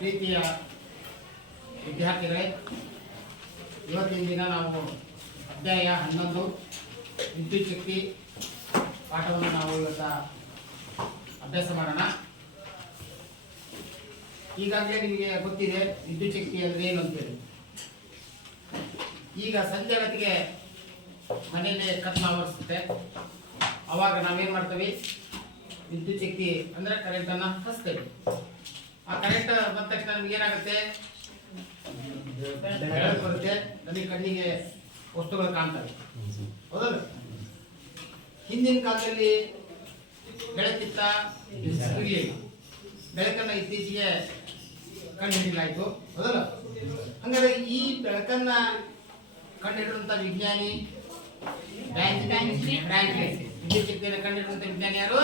ಪ್ರೀತಿಯ ವಿದ್ಯಾರ್ಥಿಗಳೇ, ಇವತ್ತಿನ ದಿನ ನಾವು ಅಧ್ಯಾಯ 11 ವಿದ್ಯುತ್ ಶಕ್ತಿ ಪಾಠವನ್ನು ನಾವು ಇವತ್ತು ಅಭ್ಯಾಸ ಮಾಡೋಣ. ಈಗಾಗಲೇ ನಿಮಗೆ ಗೊತ್ತಿದೆ ವಿದ್ಯುತ್ ಶಕ್ತಿ ಅಂದರೆ ಏನು ಅಂತೇಳಿ. ಈಗ ಸಂಜೆ ಹೊತ್ತಿಗೆ ಮನೆಯಲ್ಲೇ ಕತ್ಲು ಆವರಿಸುತ್ತೆ. ಅವಾಗ ನಾವೇನು ಮಾಡ್ತೀವಿ, ವಿದ್ಯುತ್ ಶಕ್ತಿ ಅಂದರೆ ಕರೆಂಟನ್ನು ಹಚ್ತೇವೆ. ಆ ಕರೆಂಟ್ ಬಂದ ತಕ್ಷಣ ನಮ್ಗೆ ಏನಾಗುತ್ತೆ, ಬೆಳಕು ಬರುತ್ತೆ, ನಮಗೆ ಕಣ್ಣಿಗೆ ವಸ್ತುಗಳು ಕಾಣ್ತವೆ, ಹೌದಲ್ಲ? ಹಿಂದಿನ ಕಾಲದಲ್ಲಿ ಬೆಳಕಿತ್ತ ಇರಲಿಲ್ಲ, ಬೆಳಕನ್ನು ಇತ್ತೀಚೆಗೆ ಕಂಡುಹಿಡಿಯಲಾಯಿತು, ಹೌದಲ್ಲ? ಹಂಗಾದ್ರೆ ಈ ಬೆಳಕನ್ನ ಕಂಡುಹಿಡಿದಂಥ ವಿಜ್ಞಾನಿ ವಿದ್ಯುತ್ ಶಕ್ತಿಯನ್ನು ಕಂಡುಹಿಡಿದಂಥ ವಿಜ್ಞಾನಿ ಯಾರು?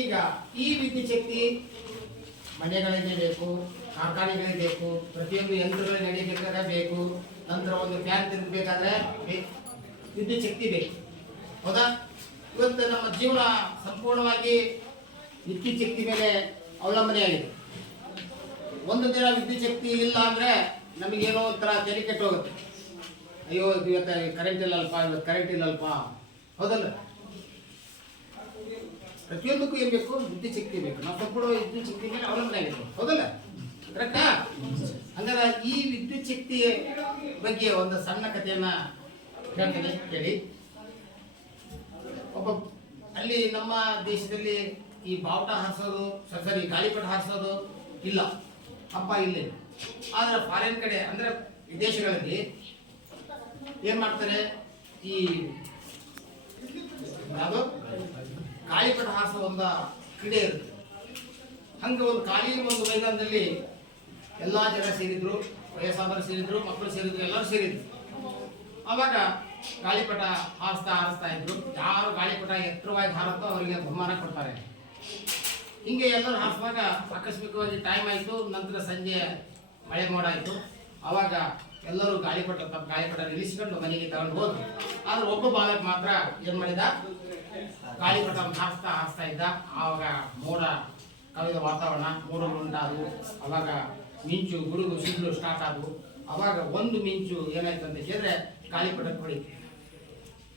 ಈಗ ಈ ವಿದ್ಯುತ್ ಶಕ್ತಿ ಮನೆಗಳಿಗೆ ಬೇಕು, ಕಾರ್ಖಾನೆಗಳಿಗೆ ಬೇಕು, ಪ್ರತಿಯೊಂದು ಯಂತ್ರಗಳು ನಡೀಬೇಕಾದ್ರೆ ಬೇಕು, ನಂತರ ಒಂದು ಫ್ಯಾನ್ ತಿರುಗಬೇಕಾದ್ರೆ ವಿದ್ಯುತ್ ಶಕ್ತಿ ಬೇಕು, ಹೌದಾ? ಇವತ್ತು ನಮ್ಮ ಜೀವನ ಸಂಪೂರ್ಣವಾಗಿ ವಿದ್ಯುತ್ ಶಕ್ತಿ ಮೇಲೆ ಅವಲಂಬನೆಯಾಗಿದೆ. ಒಂದು ದಿನ ವಿದ್ಯುತ್ ಶಕ್ತಿ ಇಲ್ಲ ಅಂದರೆ ನಮಗೇನೋ ಒಂಥರ ತಲೆ ಕೆಟ್ಟು ಹೋಗುತ್ತೆ. ಅಯ್ಯೋ ಇವತ್ತು ಕರೆಂಟ್ ಇಲ್ಲಲ್ಪ, ಇವತ್ತು ಕರೆಂಟ್ ಇಲ್ಲಲ್ಪ, ಹೌದಲ್ಲ? ಪ್ರತಿಯೊಂದಕ್ಕೂ ಏನು ಬೇಕು? ವಿದ್ಯುತ್ ಶಕ್ತಿ ಬೇಕು. ನಾವು ಸಂಪೂರ್ಣ ವಿದ್ಯುತ್ ಶಕ್ತಿ ಮೇಲೆ ಅವಲಂಬನೆ ಆಗಿರ್ಬೇಕು, ಹೌದಲ್ಲ? ಕರೆಕ್ಟಾ? ಹಂಗಾರೆ ಈ ವಿದ್ಯುತ್ ಶಕ್ತಿಯ ಬಗ್ಗೆ ಒಂದು ಸಣ್ಣ ಕಥೆಯನ್ನ ಹೇಳ್ತೇನೆ, ಕೇಳಿ. ಒಬ್ಬ ಅಲ್ಲಿ ನಮ್ಮ ದೇಶದಲ್ಲಿ ಈ ಬಾವುಟ ಹಾರಿಸೋದು, ಸರಿ ಗಾಳಿಪಟ ಹಾರಿಸೋದು ಇಲ್ಲ, ಹಬ್ಬ ಇಲ್ಲೇ. ಆದರೆ ಫಾರಿನ್ ಕಡೆ ಅಂದರೆ ವಿದೇಶಗಳಲ್ಲಿ ಏನು ಮಾಡ್ತಾರೆ, ಈ ಯಾವುದು ಗಾಳಿಪಟ ಹಾರಿಸೋ ಒಂದು ಕ್ರೀಡೆ ಇರುತ್ತೆ. ಹಂಗೆ ಒಂದು ಖಾಲಿ ಒಂದು ಮೈದಾನದಲ್ಲಿ ಎಲ್ಲ ಜನ ಸೇರಿದ್ರು, ವಯಸ್ಸಾದವರು ಸೇರಿದ್ರು, ಮಕ್ಕಳು ಸೇರಿದ್ರು, ಎಲ್ಲರೂ ಸೇರಿದ್ರು. ಆವಾಗ ಗಾಳಿಪಟ ಹಾರಿಸ್ತಾ ಇದ್ರು. ಯಾರು ಗಾಳಿಪಟ ಎತ್ತರವಾಗಿ ಹಾರುತ್ತೋ ಅವರಿಗೆ ಬಹುಮಾನ ಕೊಡ್ತಾರೆ. ಹಿಂಗೆ ಎಲ್ಲರೂ ಹಾರಿಸುವಾಗ ಆಕಸ್ಮಿಕವಾಗಿ ಟೈಮ್ ಆಯಿತು. ನಂತರ ಸಂಜೆ ಮಳೆ ಮೋಡ ಆಯಿತು. ಆವಾಗ ಎಲ್ಲರೂ ಗಾಳಿಪಟ ನಿಲ್ಲಿಸಿಕೊಂಡು ಮನೆಗೆ ತಗೊಂಡು ಹೋದ್ರು. ಆದ್ರೆ ಒಬ್ಬ ಬಾಲಕ ಮಾತ್ರ ಏನು ಮಾಡಿದ, ಗಾಳಿಪಟ ಹಾರಿಸ್ತಾ ಇದ್ದ. ಆವಾಗ ಮೋಡ ಕವಿದ ವಾತಾವರಣ, ಮೋಡಗಳು ಉಂಟಾದವು. ಅವಾಗ ಮಿಂಚು, ಗುಡುಗು, ಸಿಡ್ಲು ಸ್ಟಾರ್ಟ್ ಆದವು. ಅವಾಗ ಒಂದು ಮಿಂಚು ಏನಾಯ್ತು ಅಂತ ಕೇಳಿದ್ರೆ ಗಾಳಿಪಟಕ್ಕೆ ಹೊಡಿತು,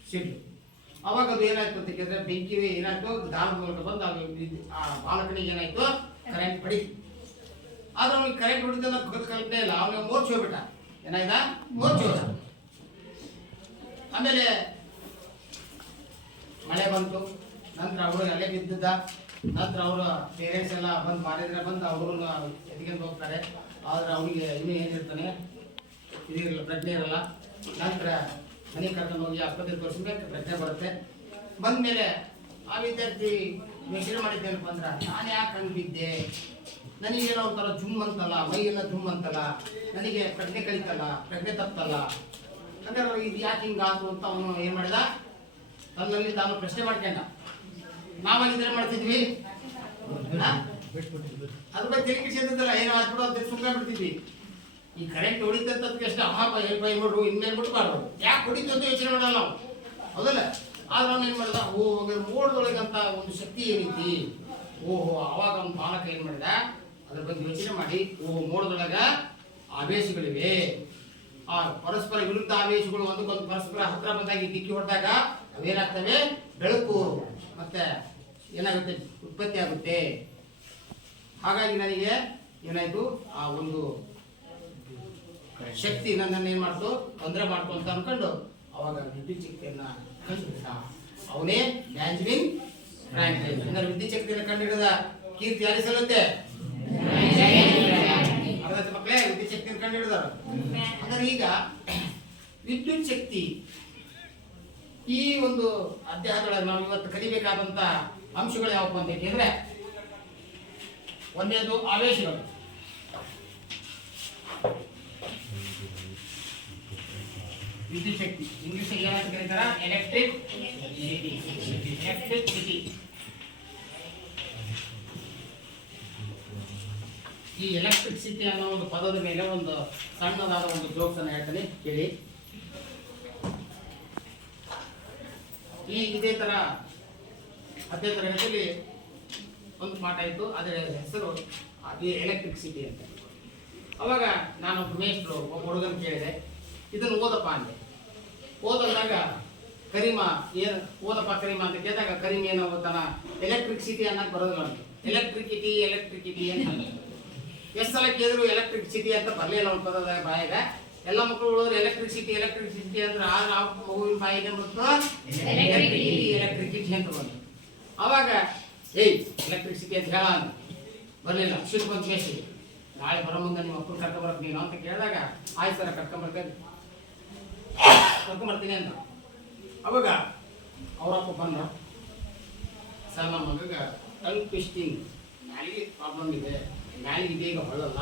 ಸಿಡ್ಲು. ಅವಾಗ ಅದು ಏನಾಯ್ತು ಅಂತ ಕೇಳಿದ್ರೆ ಬೆಂಕಿ ಏನಾಯ್ತು, ದಾರದ ಮೂಲಕ ಬಂದು ಆ ಬಾಲಕನಿಗೆ ಏನಾಯ್ತು, ಕರೆಂಟ್ ಹೊಡಿತು. ಆದ್ರೆ ಅವನಿಗೆ ಕರೆಂಟ್ ಹೊಡಿದಲ್ಲ ಕಲ್ಪನೆ ಇಲ್ಲ, ಅವನಿಗೆ ಮೂರ್ಛೆ ಹೋಗ್ಬಿಟ್ಟ. ಏನಾಯ್ತ? ಮೂರ್ಛೆ ಹೋದ. ಆಮೇಲೆ ಮಳೆ ಬಂತು. ನಂತರ ಅವರು ಅಲ್ಲೇ ಬಿದ್ದಿದ್ದ. ನಂತರ ಅವರ ಪೇರೆಂಟ್ಸ್ ಎಲ್ಲ ಬಂದು ಮಾಡಿದ್ರೆ ಬಂದು ಅವ್ರನ್ನ ಎತ್ಕೊಂಡು ಹೋಗ್ತಾರೆ. ಆದ್ರೆ ಅವನಿಗೆ ಇನ್ನೂ ಏನಿರ್ತಾನೆ, ಇದಿರಲ್ಲ, ಪ್ರಜ್ಞೆ ಇರಲ್ಲ. ನಂತರ ಮನೆಗೆ ಕರ್ಕೊಂಡು ಹೋಗಿ ಆಸ್ಪತ್ರೆಗೆ ತೋರಿಸ್ಬೇಕು, ಪ್ರಜ್ಞೆ ಬರುತ್ತೆ. ಬಂದ ಮೇಲೆ ಆ ವಿದ್ಯಾರ್ಥಿ ಯೋಚನೆ ಮಾಡಿದ್ದೇನಪ್ಪ ಅಂದ್ರೆ, ನಾನು ಯಾಕೆ ಹಂಗೆ ಬಿದ್ದೆ, ನನಗೇನೋ ಒಂಥರ ಜುಮ್ ಅಂತಲ್ಲ, ಮೈಯೆಲ್ಲ ಜುಮ್ ಅಂತಲ್ಲ, ನನಗೆ ಪ್ರಜ್ಞೆ ಕಳೀತಲ್ಲ, ಪ್ರಜ್ಞೆ ತಪ್ಪಲ್ಲ, ಹಾಗಾದ್ರೆ ಇದು ಯಾಕೆ ಹಿಂಗಾದ್ರು ಅಂತ ಅವನು ಏನು ಮಾಡಿದ, ತನ್ನಲ್ಲಿ ತಾನು ಪ್ರಶ್ನೆ ಮಾಡ್ಕೊಂಡ. ನಾವಾಗಿದ್ರೆ ಮಾಡ್ತಿದ್ವಿ, ಅದ್ರ ಬಗ್ಗೆ ತಿರುಗಿ ಸೇರಿದ್ದಲ್ಲ, ಏನೋ ಆಗ್ಬಿಡು ಅಂತ ಸುಮ್ಮನೆ ಬಿಡ್ತಿದ್ವಿ. ಈ ಕರೆಂಟ್ ಹೊಡಿತಂತದಕ್ಕೆ ಎಷ್ಟು ಅಮ್ಮಪ್ಪ ಹೇಳ್ಬೈ ನೋಡ್ರು, ಇನ್ಮೇಲೆ ಬಿಟ್ಬಾರ್ದು, ಯಾಕೆ ಹೊಡಿತು ಅಂತ ಯೋಚನೆ ಮಾಡಲ್ಲ ನಾವು, ಹೌದಲ್ಲ? ಆದ್ರೆ ಅವನು ಏನು ಮಾಡಿದ, ಮೋಡದೊಳಗಂತ ಒಂದು ಶಕ್ತಿ ಏನೈತಿ, ಓಹೋ, ಅವಾಗ ಅವ್ನು ಬಾಲಕ ಏನು ಮಾಡಿದ, ಅದ್ರ ಬಗ್ಗೆ ಯೋಚನೆ ಮಾಡಿ, ಮೋಡದೊಳಗ ಆವೇಶಗಳಿವೆ, ಆ ಪರಸ್ಪರ ವಿರುದ್ಧ ಆವೇಶಗಳು ಒಂದಕ್ಕೊಂದು ಪರಸ್ಪರ ಹತ್ರ ಬಂದಾಗಿ ಡಿಕ್ಕಿ ಹೊಡೆದಾಗ ಅವೇನಾಗ್ತವೆ, ಬೆಳಕು ಮತ್ತೆ ಏನಾಗುತ್ತೆ, ಉತ್ಪತ್ತಿ ಆಗುತ್ತೆ. ಹಾಗಾಗಿ ನನಗೆ ಏನಾಯ್ತು, ಆ ಒಂದು ಶಕ್ತಿ ನನ್ನನ್ನು ಏನು ಮಾಡ್ತು, ತೊಂದರೆ ಮಾಡ್ತು ಅಂತ ಅನ್ಕೊಂಡು ಅವಾಗ ವಿದ್ಯುತ್ ಶಕ್ತಿಯನ್ನ ಕಂಡುಹಿಡಿದ. ಅವನೇ ಬೆಂಜಮಿನ್ ಫ್ರಾಂಕ್ಲಿನ್. ಅಂದರೆ ವಿದ್ಯುತ್ ಶಕ್ತಿಯನ್ನು ಕಂಡುಹಿಡಿದ ಕೀರ್ತಿ ಯಾರಿಗೆ ಸಲ್ಲುತ್ತೆ? ಅರ್ಧ ಮಕ್ಕಳೇ ವಿದ್ಯುತ್ ಶಕ್ತಿಯನ್ನು ಕಂಡುಹಿಡಿದವರು. ಅಂದರೆ ಈಗ ವಿದ್ಯುತ್ ಶಕ್ತಿ ಈ ಒಂದು ಅಧ್ಯಾಯದೊಳಗೆ ನಾವು ಇವತ್ತು ಕಲಿಬೇಕಾದಂಥ ಅಂಶಗಳು ಯಾವಪ್ಪ ಅಂತ ಹೇಳಿದ್ರೆ, ಒಂದೇದು ಆವೇಶಗಳು. ವಿದ್ಯುತ್ ಶಕ್ತಿ ಇಂಗ್ಲಿಷ್ ಏನಂತ ಕರೀತಾರ? ಎಲೆಕ್ಟ್ರಿಸಿಟಿ. ಈ ಎಲೆಕ್ಟ್ರಿಸಿಟಿ ಅನ್ನೋ ಒಂದು ಪದದ ಮೇಲೆ ಒಂದು ಸಣ್ಣದಾದ ಒಂದು ಜೋಕ್ಸ್ ಅನ್ನು ಹೇಳ್ತಾನೆ, ಕೇಳಿ. ಇದೇ ತರ 10ನೇ ತರಗತಿಯಲ್ಲಿ ಒಂದು ಪಾಠ ಇತ್ತು, ಅದರ ಹೆಸರು ಅದು ಎಲೆಕ್ಟ್ರಿಸಿಟಿ ಅಂತ. ಅವಾಗ ನಾನು ಮೇಷ್ಟ್ರು ಒಬ್ಬ ಹುಡುಗನ ಕೇಳಿದೆ, ಇದನ್ನು ಓದಪ್ಪ ಅಂದೆ. ಓದೋದಾಗ ಕರೀಮ ಏನು ಓದಪ್ಪ ಕರೀಮ ಅಂತ ಕೇಳಿದಾಗ ಕರೀಮ ಏನೋ ಓದ್ತಾನ, ಎಲೆಕ್ಟ್ರಿಸಿಟಿ ಅನ್ನಕ್ಕೆ ಬರೋದಿಲ್ಲ ಅಂತ. ಎಲೆಕ್ಟ್ರಿಕಿಟಿ ಅಂತ ಎಷ್ಟು ಸಲ ಕೇಳಿದ್ರು ಎಲೆಕ್ಟ್ರಿಸಿಟಿ ಅಂತ ಬರಲಿಲ್ಲ ಒಂದು ಪದದ ಬಾಯಾಗ. ಎಲ್ಲ ಮಕ್ಕಳು ಹೇಳೋರು ಎಲೆಕ್ಟ್ರಿಸಿಟಿ ಅಂದ್ರೆ ಆ ಮಗುವಿನ ಬಾಯಿಗೆ ಬಂತು ಎಲೆಕ್ಟ್ರಿಕಿಟಿ ಅಂತ ಬಂತು. ಅವಾಗ ಎಲೆಕ್ಟ್ರಿಸಿಟಿ ಅಂತ ಹೇಳ ಬರಲಿಲ್ಲ. ಸಿಟ್ಟು ಬಂತು ಮೇಷ್ಟ್ರಿಗೆ, ನಾಳೆ ಬರೋ ಮುಂದೆ ನಿಮ್ಮ ಮಕ್ಕಳು ಕರ್ಕೊಂಬರಕ್ಕೆ ನೀನು ಅಂತ ಕೇಳಿದಾಗ ಆಯ್ತು ಸರ ಕರ್ಕೊಂಬರ್ತೀನಿ ಅಂತ. ಅವಾಗ ಅವರಪ್ಪ ಬಂದ, ಸರ್ ನಮ್ಮ ಮಗಗೆ ಟಂಗ್ ಟ್ವಿಸ್ಟಿಂಗ್ ಮ್ಯಾಲಿಗೆ ಪ್ರಾಬ್ಲಮ್ ಇದೆ, ಮ್ಯಾಲಿಗೆ ಬೇಗ ಹೊಳ್ಳಲ್ಲ,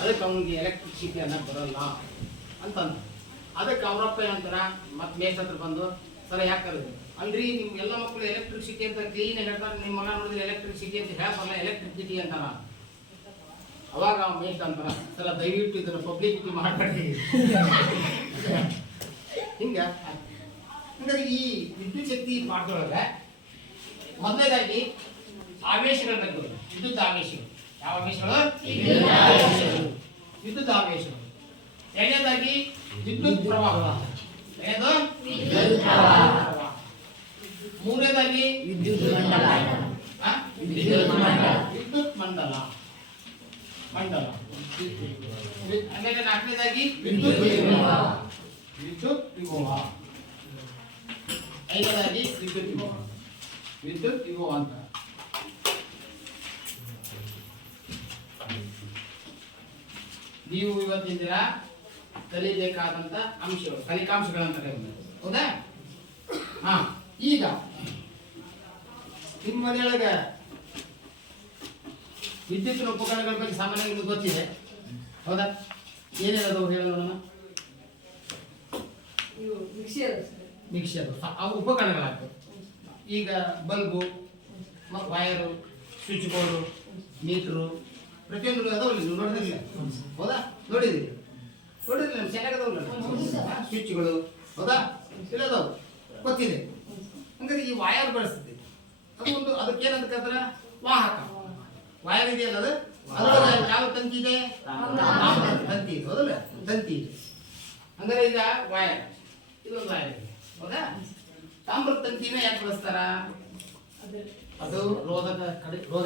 ಅದಕ್ಕೆ ಅವನಿಗೆ ಎಲೆಕ್ಟ್ರಿಸಿಟಿ ಅನ್ನೋದು ಬರೋಲ್ಲ ಅಂತಂದು. ಅದಕ್ಕೆ ಅವರಪ್ಪ ಏನಂತಾರ ಮತ್ತೆ ಮೇಸ್ಟ್ ಹತ್ರ ಬಂದು, ಸರ ಯಾಕೆ ಕರೆದು ಅಲ್ರಿ ನಿಮ್ಮ ಎಲ್ಲ ಮಕ್ಕಳು ಎಲೆಕ್ಟ್ರಿಸಿಟಿ ಅಂತ ಕ್ಲೀನ್ ಹೇಳ್ತಾರೆ, ನಿಮ್ಮ ಮಗ ನೋಡಿದ್ರೆ ಎಲೆಕ್ಟ್ರಿಸಿಟಿ ಅಂತ ಹೇಳ್ಬಲ್ಲ, ಎಲೆಕ್ಟ್ರಿಸಿಟಿ ಅಂತಾರ. ಅವಾಗ ಅವ್ನು ಮೇಸ್ಟ್ ಅಂತಾರ, ಸರ ದಯವಿಟ್ಟು ಇದನ್ನು ಪಬ್ಲಿಸಿಟಿ ಮಾಡಬೇಡಿ ಹಿಂಗೆ. ಅಂದರೆ ಈ ವಿದ್ಯುತ್ ಶಕ್ತಿ ಪಾಠದೊಳಗೆ ಮೊದಲನೇದಾಗಿ ಆವೇಶಗಳ ಬಗ್ಗೆ, ವಿದ್ಯುತ್ ಆವೇಶಗಳು. ಯಾವ ಆವೇಶಗಳು? ವಿದ್ಯುತ್ ಆವೇಶಗಳು. ಎರಡನೇದಾಗಿ ವಿದ್ಯುತ್ ಪ್ರವಾಹ. ಮೂರನೇದಾಗಿ ವಿದ್ಯುತ್ ಮಂಡಲ. ಆಮೇಲೆ ನಾಲ್ಕನೇದಾಗಿ ವಿದ್ಯುತ್ ವಿಭವ. ಐದನೇದಾಗಿ ವಿದ್ಯುತ್ ವಿಭವ ಅಂತ. ನೀವು ಇವತ್ತಿನ ದಿನ ಕಲಿಬೇಕಾದಂತ ಅಂಶಗಳು, ಕಲಿಕಾಂಶಗಳಂತ ಕರೀತಾರೆ, ಹೌದಾ? ಹಾ, ಈಗ ನಿಮ್ಮ ಮನೆಯೊಳಗ ವಿದ್ಯುತ್ ಉಪಕರಣಗಳ ಬಗ್ಗೆ ಸಾಮಾನ್ಯ ನಿಮ್ಗೆ ಗೊತ್ತಿದೆ, ಹೌದಾ? ಏನೇನದು ಹೇಳೋಣ. ಮಿಕ್ಸಿ ಅದು ಅವು ಉಪಕರಣಗಳಾಗ್ತವೆ. ಈಗ bulb, wire, switch board, meter, ಪ್ರತಿಯೊಂದು ಅದಾವಲ್ಲ, ನೀವು ನೋಡಿದ್ರಿಲ್ಲ, ಹೌದಾ? ನೋಡಿದ್ರಿ ನಮ್ಮ ಚೆನ್ನಾಗದವಲ್ಲ ಸ್ವಿಚ್ಗಳು, ಹೌದಾ? ಇಲ್ಲದವು ಗೊತ್ತಿದೆ. ಹಂಗಾದ್ರೆ ಈ ವೈರ್ ಬಳಸ್ತೀವಿ, ಅದೊಂದು ಅದಕ್ಕೇನಂತ ಕರೆದ್ರೆ ವಾಹಕ. ವೈರ್ ಇದೆಯಲ್ಲ, ಅದು ಅದರೊಳಗೆ ಯಾವ ತಂತಿ ಇದೆ? ತಂತಿ ಇದೆ, ಹೌದಲ್ಲ? ತಂತಿ ಇದೆ. ಹಂಗಾರೆ ಈಗ ವೈರ್, ಇದೊಂದು ವೈರ್ ಇದೆ, ಹೌದಾ? ತಾಮ್ರದ ತಂತಿನ ಯಾಕೆ ಬಳಸ್ತಾರ? ಅದು ರೋಧ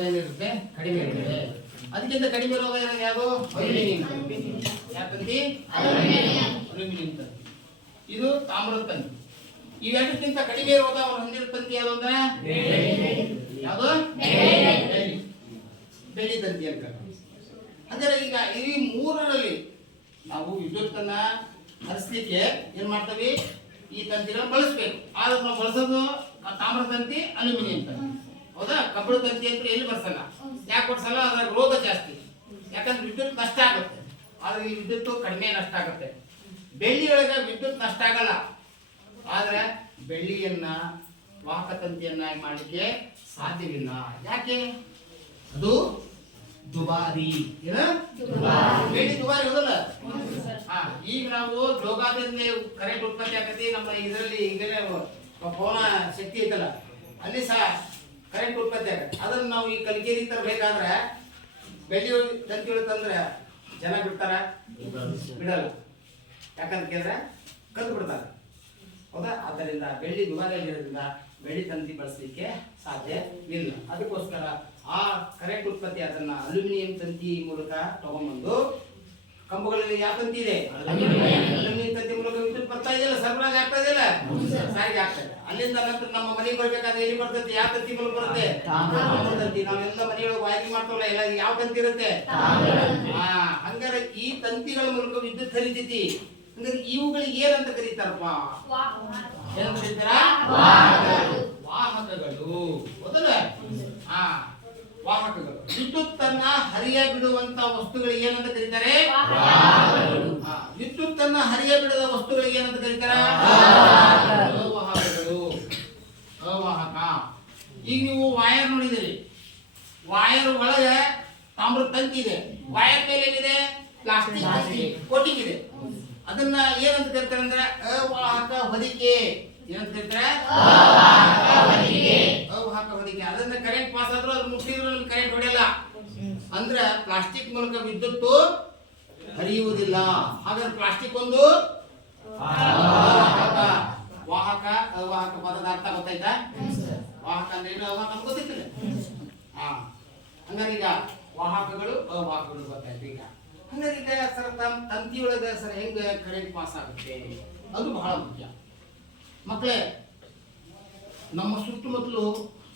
ಏನಿರುತ್ತೆ, ಕಡಿಮೆ ಇರುತ್ತೆ. ಅದಕ್ಕಿಂತ ಕಡಿಮೆ ರೋಧ ಇರೋದು ಯಾವುದು? ಅಲ್ಯೂಮಿನಿಯಂ. ಯಾವ ತಂತಿ? ಅಲ್ಯೂಮಿನಿಯಂ ತಂತಿ. ಇದು ತಾಮ್ರದ ತಂತಿ. ಇವೆರಡಕ್ಕಿಂತ ಕಡಿಮೆ ರೋಧ ಹೊಂದಿರೋ ತಂತಿ ಯಾವುದು ಅಂದ್ರೆ ಯಾವುದು? ಬೆಳ್ಳಿ ತಂತಿ ಅಂತ. ಅಂದ್ರೆ ಈಗ ಈ ಮೂರರಲ್ಲಿ ನಾವು ವಿದ್ಯುತ್ತನ್ನ ಹರಿಸಲಿಕ್ಕೆ ಏನ್ ಮಾಡ್ತೀವಿ? ಈ ತಂತಿಗಳನ್ನು ಬಳಸಬೇಕು. ಆದ್ರೆ ನಾವು ಬಳಸೋದು ತಾಮ್ರ ತಂತಿ, ಅಲ್ಯೂಮಿನಿಯಂ ತಂತಿ, ಹೌದಾ? ಕಬ್ಬಿಣ ತಂತಿ ಅಂತ ಎಲ್ಲಿ ಬಳಸಲ್ಲ. ಯಾಕೆ ಬಳಸಲ್ಲ? ಅದರ ರೋಧ ಜಾಸ್ತಿ, ಯಾಕಂದ್ರೆ ವಿದ್ಯುತ್ ನಷ್ಟ ಆಗುತ್ತೆ. ಆದ್ರೆ ಈ ವಿದ್ಯುತ್ ಕಡಿಮೆ ನಷ್ಟ ಆಗುತ್ತೆ. ಬೆಳ್ಳಿಯೊಳಗೆ ವಿದ್ಯುತ್ ನಷ್ಟ ಆಗಲ್ಲ, ಆದ್ರೆ ಬೆಳ್ಳಿಯನ್ನ ವಾಹಕ ತಂತಿಯನ್ನಾಗಿ ಮಾಡಲಿಕ್ಕೆ ಸಾಧ್ಯವಿಲ್ಲ. ಯಾಕೆ? ಅದು ದುಬಾರಿ. ಬೆಳ್ಳಿ ದುಬಾರಿ, ಹೌದಲ್ಲ? ಹಾ, ಈಗ ನಾವು ಜೋಗಾದಿಂದ ಕರೆಂಟ್ ಉತ್ಪತ್ತಿ ಆಗತ್ತೆ. ನಮ್ಮ ಇದರಲ್ಲಿ ಈಗಲೇ ಪವನ ಶಕ್ತಿ ಐತಲ್ಲ, ಅಲ್ಲಿ ಸಹ ಕರೆಂಟ್ ಉತ್ಪತ್ತಿ ಆಗತ್ತೆ. ಅದನ್ನ ನಾವು ಈ ಕಲಿಕೇರಿ ತರಬೇಕಾದ್ರೆ ಬೆಳ್ಳಿ ತಂತಿಗಳು ತಂದ್ರೆ ಜನ ಬಿಡ್ತಾರ? ಬಿಡಲ್ಲ. ಯಾಕಂತ ಕೇಳಿದ್ರೆ ಕದ್ದು ಬಿಡ್ತಾರೆ, ಹೌದಾ? ಆದ್ದರಿಂದ ಬೆಳ್ಳಿ ದುಬಾರಿ ಆಗಿರೋದ್ರಿಂದ ಬೆಳ್ಳಿ ತಂತಿ ಬಳಸಲಿಕ್ಕೆ ಸಾಧ್ಯವಿಲ್ಲ. ಅದಕ್ಕೋಸ್ಕರ ಆ ಕರೆಂಟ್ ಉತ್ಪತ್ತಿ ಅದನ್ನ ಅಲ್ಯೂಮಿನಿಯಂ ತಂತಿ ಮೂಲಕ ತಗೊಂಡ್ಬಂದು, ಕಂಬಗಳಲ್ಲಿ ಯಾವ ತಂತಿ ಇದೆ? ಅಲ್ಯೂಮಿನಿಯಂ ತಂತಿ ಮೂಲಕ ವಿದ್ಯುತ್ ಬರ್ತಾ ಇದೆಯಲ್ಲ, ಸರಬರಾಜು ಆಗ್ತಾ ಇದೆಯಲ್ಲ, ಸಾರಿಗೆ ಆಗ್ತದೆ. ಅಲ್ಲಿಂದ ನಂತರ ನಮ್ಮ ಮನೆಗೆ ಬರ್ಬೇಕಾದ್ರೆ ಎಲ್ಲಿ ಬರ್ತದೆ? ಯಾವ ತಂತಿ ಮೂಲಕ ಬರುತ್ತೆ? ತಾಮ್ರ ತಂತಿ. ನಾವೆಲ್ಲ ಮನೆಯೊಳಗೆ ವಾಯರಿ ಮಾಡ್ತವಲ್ಲ, ಎಲ್ಲ ಯಾವ ತಂತಿ ಇರುತ್ತೆ? ಹಂಗಾರೆ ಈ ತಂತಿಗಳ ಮೂಲಕ ವಿದ್ಯುತ್ ಹರಿತೈತಿ. ಹಂಗಾರೆ ಇವುಗಳಿಗೆ ಏನಂತ ಕರೀತಾರಪ್ಪ? ಏನಂತ ಕರೀತಾರ? ವಾಹಕಗಳು, ಹೌದಲ್ಲ? ವಾಹಕಗಳು. ವಿದ್ಯುತ್ತನ್ನ ಹರಿಯ ಬಿಡುವಂತ ವಸ್ತುಗಳಿಗೆ ಏನಂತ ಕರೀತಾರೆ? ವಿದ್ಯುತ್ತನ್ನ ಹರಿಯ ಬಿಡದ ವಸ್ತುಗಳಿಗೆ ಏನಂತ ಕರೀತಾರ? ಅವಾಹಕಗಳು. ಅವಾಹಕ. ಈಗ ನೀವು ವೈರ್ ನೋಡಿದಿರಿ, ವೈರ್ ಒಳಗೆ ತಾಮ್ರದ ತಂತಿ ಇದೆ, ವೈರ್ ಮೇಲೆ ಏನಿದೆ? ಪ್ಲಾಸ್ಟಿಕ್ ಕೋಟಿಂಗ್ ಇದೆ. ಅದನ್ನ ಏನಂತ ಕರೀತಾರೆ ಅಂದ್ರೆ ಅವಾಹಕ ಹೊದಿಕೆ. ಏನಂತ ಕರೀತಾರೆ? ಅವಾಹಕ ಹೊದಿಕೆ. ಅದನ್ನ ಕರೆಂಟ್ ಪಾಸ್ ಆದ್ರೂ ಅದು ಮುಟ್ಟಿದ್ರು ನಮ್ಗೆ ಕರೆಂಟ್ ಹೊಡೆಯಲ್ಲ. ಅಂದ್ರೆ ಪ್ಲಾಸ್ಟಿಕ್ ಮೂಲಕ ವಿದ್ಯುತ್ ಹರಿಯುವುದಿಲ್ಲ. ಹಾಗಾದ್ರೆ ಪ್ಲಾಸ್ಟಿಕ್ ಒಂದು ವಾಹಕ. ಅವಾಹಕ ಪದದ ಅರ್ಥ ಗೊತ್ತಾಯ್ತಾ? ವಾಹಕ ಅಂದ್ರೆ ಏನು, ಅವಾಹಕ ಅಂತ ಗೊತ್ತಿತ್ತಿಲ್ಲ? ಹಂಗಾರೆ ಈಗ ವಾಹಕಗಳು ಅವಾಹಕಗಳು ಗೊತ್ತಾಯ್ತು. ಈಗ ಹಂಗಾರೆ ಈಗ ಸರ್ ತಂತಿಯೊಳಗ ಸರ್ ಹೆಂಗ ಕರೆಂಟ್ ಪಾಸ್ ಆಗುತ್ತೆ ಅದು ಬಹಳ ಮುಖ್ಯ. ಮಕ್ಕಳೇ, ನಮ್ಮ ಸುತ್ತಮುತ್ತಲು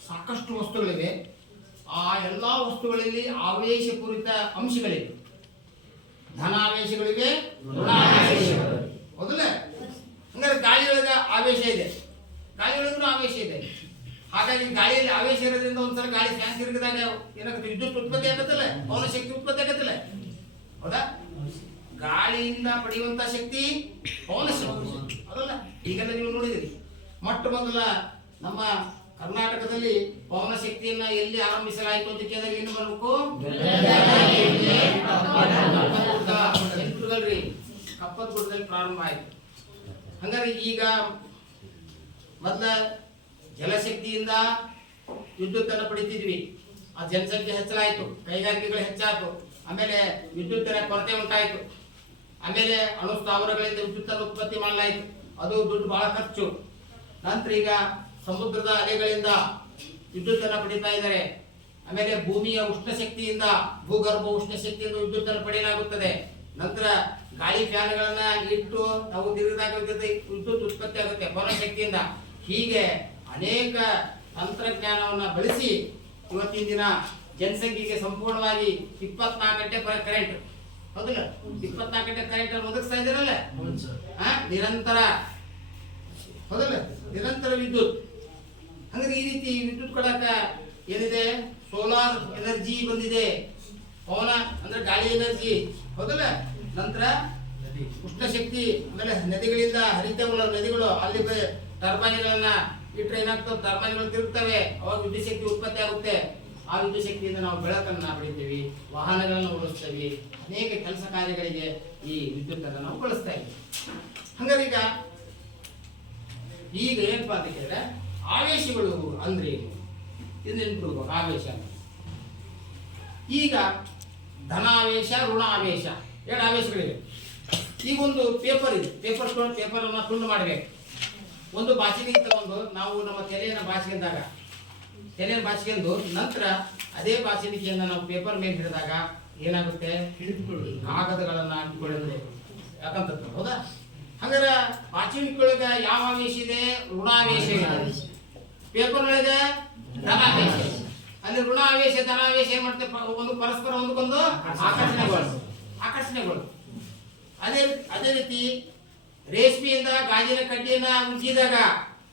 ಸಾಕಷ್ಟು ವಸ್ತುಗಳಿವೆ. ಆ ಎಲ್ಲ ವಸ್ತುಗಳಲ್ಲಿ ಆವೇಶಪೂರಿತ ಅಂಶಗಳಿವೆ. ಧನಾವೇಶಗಳಿವೆ, ಋಣಾವೇಶಗಳಿವೆ. ಹೌದಲ್ಲ? ಹಂಗಾರೆ ಗಾಳಿಯೊಳಗ ಆವೇಶ ಇದೆ, ಗಾಳಿಯೊಳಗೂ ಆವೇಶ ಇದೆ. ಹಾಗಾಗಿ ಗಾಳಿಯಲ್ಲಿ ಆವೇಶ ಇರೋದ್ರಿಂದ ಒಂದ್ಸಲ ಗಾಳಿ ಫ್ಯಾನ್ ತಿರುಗಿದಾಗ ಏನಾಗುತ್ತೆ? ವಿದ್ಯುತ್ ಉತ್ಪತ್ತಿ ಆಗತ್ತಲ್ಲ, ಪವನ ಶಕ್ತಿ ಉತ್ಪತ್ತಿ ಆಗತ್ತಲ್ಲ. ಹೌದಾ? ಗಾಳಿಯಿಂದ ಪಡೆಯುವಂತ ಶಕ್ತಿ ಪವನ ಶಕ್ತಿ ಅದಲ್ಲ. ಈಗೆಲ್ಲ ನೀವು ನೋಡಿದಿರಿ, ಮೊಟ್ಟ ಮೊದಲ ನಮ್ಮ ಕರ್ನಾಟಕದಲ್ಲಿ ಪವನ ಶಕ್ತಿಯನ್ನ ಎಲ್ಲಿ ಆರಂಭಿಸಲಾಯಿತು ಅಂತ ಕೇಳಿದಾಗ ಏನು ಬರ್ಬೇಕು? ಕಪ್ಪತ್ತಗುಡ್ಡದಲ್ಲಿ ಪ್ರಾರಂಭ ಆಯಿತು. ಹಂಗಾರೆ ಈಗ ಮೊದಲ ಜಲಶಕ್ತಿಯಿಂದ ವಿದ್ಯುತ್ತನ್ನು ಪಡಿತಿದ್ವಿ. ಆ ಜನಸಂಖ್ಯೆ ಹೆಚ್ಚಲಾಯಿತು, ಕೈಗಾರಿಕೆಗಳು ಹೆಚ್ಚಾಯಿತು, ಆಮೇಲೆ ವಿದ್ಯುತ್ತಿನ ಕೊರತೆ ಉಂಟಾಯಿತು. ಆಮೇಲೆ ಅಣುಸ್ಥಾವರಗಳಿಂದ ವಿದ್ಯುತ್ತನ್ನು ಉತ್ಪತ್ತಿ ಮಾಡಲಾಯಿತು, ಅದು ದುಡ್ಡು ಬಹಳ ಖರ್ಚು. ನಂತರ ಈಗ ಸಮುದ್ರದ ಅಲೆಗಳಿಂದ ವಿದ್ಯುತ್ತನ್ನು ಪಡಿತಾ ಇದ್ದಾರೆ. ಆಮೇಲೆ ಭೂಮಿಯ ಉಷ್ಣ ಶಕ್ತಿಯಿಂದ, ಭೂಗರ್ಭ ಉಷ್ಣ ಶಕ್ತಿಯಿಂದ ವಿದ್ಯುತ್ತನ್ನು ಪಡೆಯಲಾಗುತ್ತದೆ. ನಂತರ ಗಾಳಿ ಫ್ಯಾನ್ಗಳನ್ನ ಇಟ್ಟು ನಾವು ತಿರುಗಿದಾಗ ವಿದ್ಯುತ್ ಉತ್ಪತ್ತಿ ಆಗುತ್ತೆ ಪವನ ಶಕ್ತಿಯಿಂದ. ಹೀಗೆ ಅನೇಕ ತಂತ್ರಜ್ಞಾನವನ್ನು ಬಳಸಿ ಇವತ್ತಿನ ದಿನ ಜನಸಂಖ್ಯೆಗೆ ಸಂಪೂರ್ಣವಾಗಿ 24 ಗಂಟೆ ಕರೆಂಟ್, ಹೌದಿಲ್ಲ? 24 ಗಂಟೆ ಕರೆಂಟ್ ಒದಗಿಸ್ತಾ ಇದ್ದೀರಲ್ಲ, ನಿರಂತರ, ಹೌದಲ್ಲ? ನಿರಂತರ ವಿದ್ಯುತ್. ಹಂಗಾರೆ ಈ ರೀತಿ ವಿದ್ಯುತ್ ಕೊಡಕ ಏನಿದೆ? ಸೋಲಾರ್ ಎನರ್ಜಿ ಬಂದಿದೆ. ಪವನ ಅಂದ್ರೆ ಗಾಳಿ ಎನರ್ಜಿ, ಹೌದಲ್ಲ? ನಂತರ ಉಷ್ಣ ಶಕ್ತಿ, ಆಮೇಲೆ ನದಿಗಳಿಂದ ಹರಿತವುಳ್ಳ ನದಿಗಳು, ಅಲ್ಲಿ ಟರ್ಬೈನ್ಗಳನ್ನ ಇಟ್ಟರೆ ಏನಾಗ್ತವೆ? ಟರ್ಬೈನ್ಗಳು ತಿರುಗ್ತವೆ, ಅವಾಗ ವಿದ್ಯುತ್ ಶಕ್ತಿ ಉತ್ಪತ್ತಿ ಆಗುತ್ತೆ. ಆ ವಿದ್ಯುತ್ ಶಕ್ತಿಯಿಂದ ನಾವು ಬೆಳಕನ್ನು ಪಡಿತೀವಿ, ವಾಹನಗಳನ್ನು ಓಡಿಸ್ತೇವೆ, ಅನೇಕ ಕೆಲಸ ಕಾರ್ಯಗಳಿಗೆ ಈ ವಿದ್ಯುತ್ತನ್ನು ನಾವು ಬಳಸ್ತಾ ಇದ್ದೀವಿ. ಹಂಗಾರೆ ಈಗ ಏನಪ್ಪಾ ಅಂತ ಕೇಳಿದ್ರೆ, ಆವೇಶಗಳು ಅಂದ್ರೆ ಏನು ಇದು ನೆನ್ಪಿಡ್ಬೇಕು. ಆವೇಶ ಈಗ ಧನಾವೇಶ, ಋಣಾವೇಶ, ಎರಡು ಆವೇಶಗಳಿವೆ. ಈಗ ಒಂದು ಪೇಪರ್ ಇದೆ, ಪೇಪರನ್ನು ತುಂಡು ಮಾಡಬೇಕು. ಒಂದು ಬಾಚಿಗೆ ತಗೊಂಡು ನಾವು ನಮ್ಮ ತೆಲೆಯನ್ನು ಬಾಚಿಕೊಂಡಾಗ, ತೆಲೆಯನ್ನು ಬಾಚಿಕೊಂಡು ನಂತರ ಅದೇ ಬಾಚಿಣಿಕೆಯನ್ನು ನಾವು ಪೇಪರ್ ಮೇಲೆ ಹಿಡಿದಾಗ ಏನಾಗುತ್ತೆ? ಕಾಗದಗಳನ್ನು ಅಂಟಿಕೊಳ್ಳುತ್ತೆ, ಯಾಕಂತ ಹೌದಾ? ಹಾಗಾದ್ರೆ ಬಾಚಿಣಿಕೆಯೊಳಗೆ ಯಾವ ಆವೇಶ ಇದೆ? ಋಣಾವೇಶ ಇದೆ. ಪೇಪರ್ ಒಳಗೆ ಧನಾವೇಶ. ಅಲ್ಲಿ ಋಣಾವೇಶ ಧನಾವೇಶ ಏನ್ ಮಾಡ್ತೇವೆ? ಒಂದು ಪರಸ್ಪರ ಒಂದಕ್ಕೊಂದು ಆಕರ್ಷಣೆಗಳು. ಅದೇ ರೀತಿ ರೇಷ್ಮೆಯಿಂದ ಗಾಜಿನ ಕಡ್ಡಿಯನ್ನ ಉಜ್ಜಿದಾಗ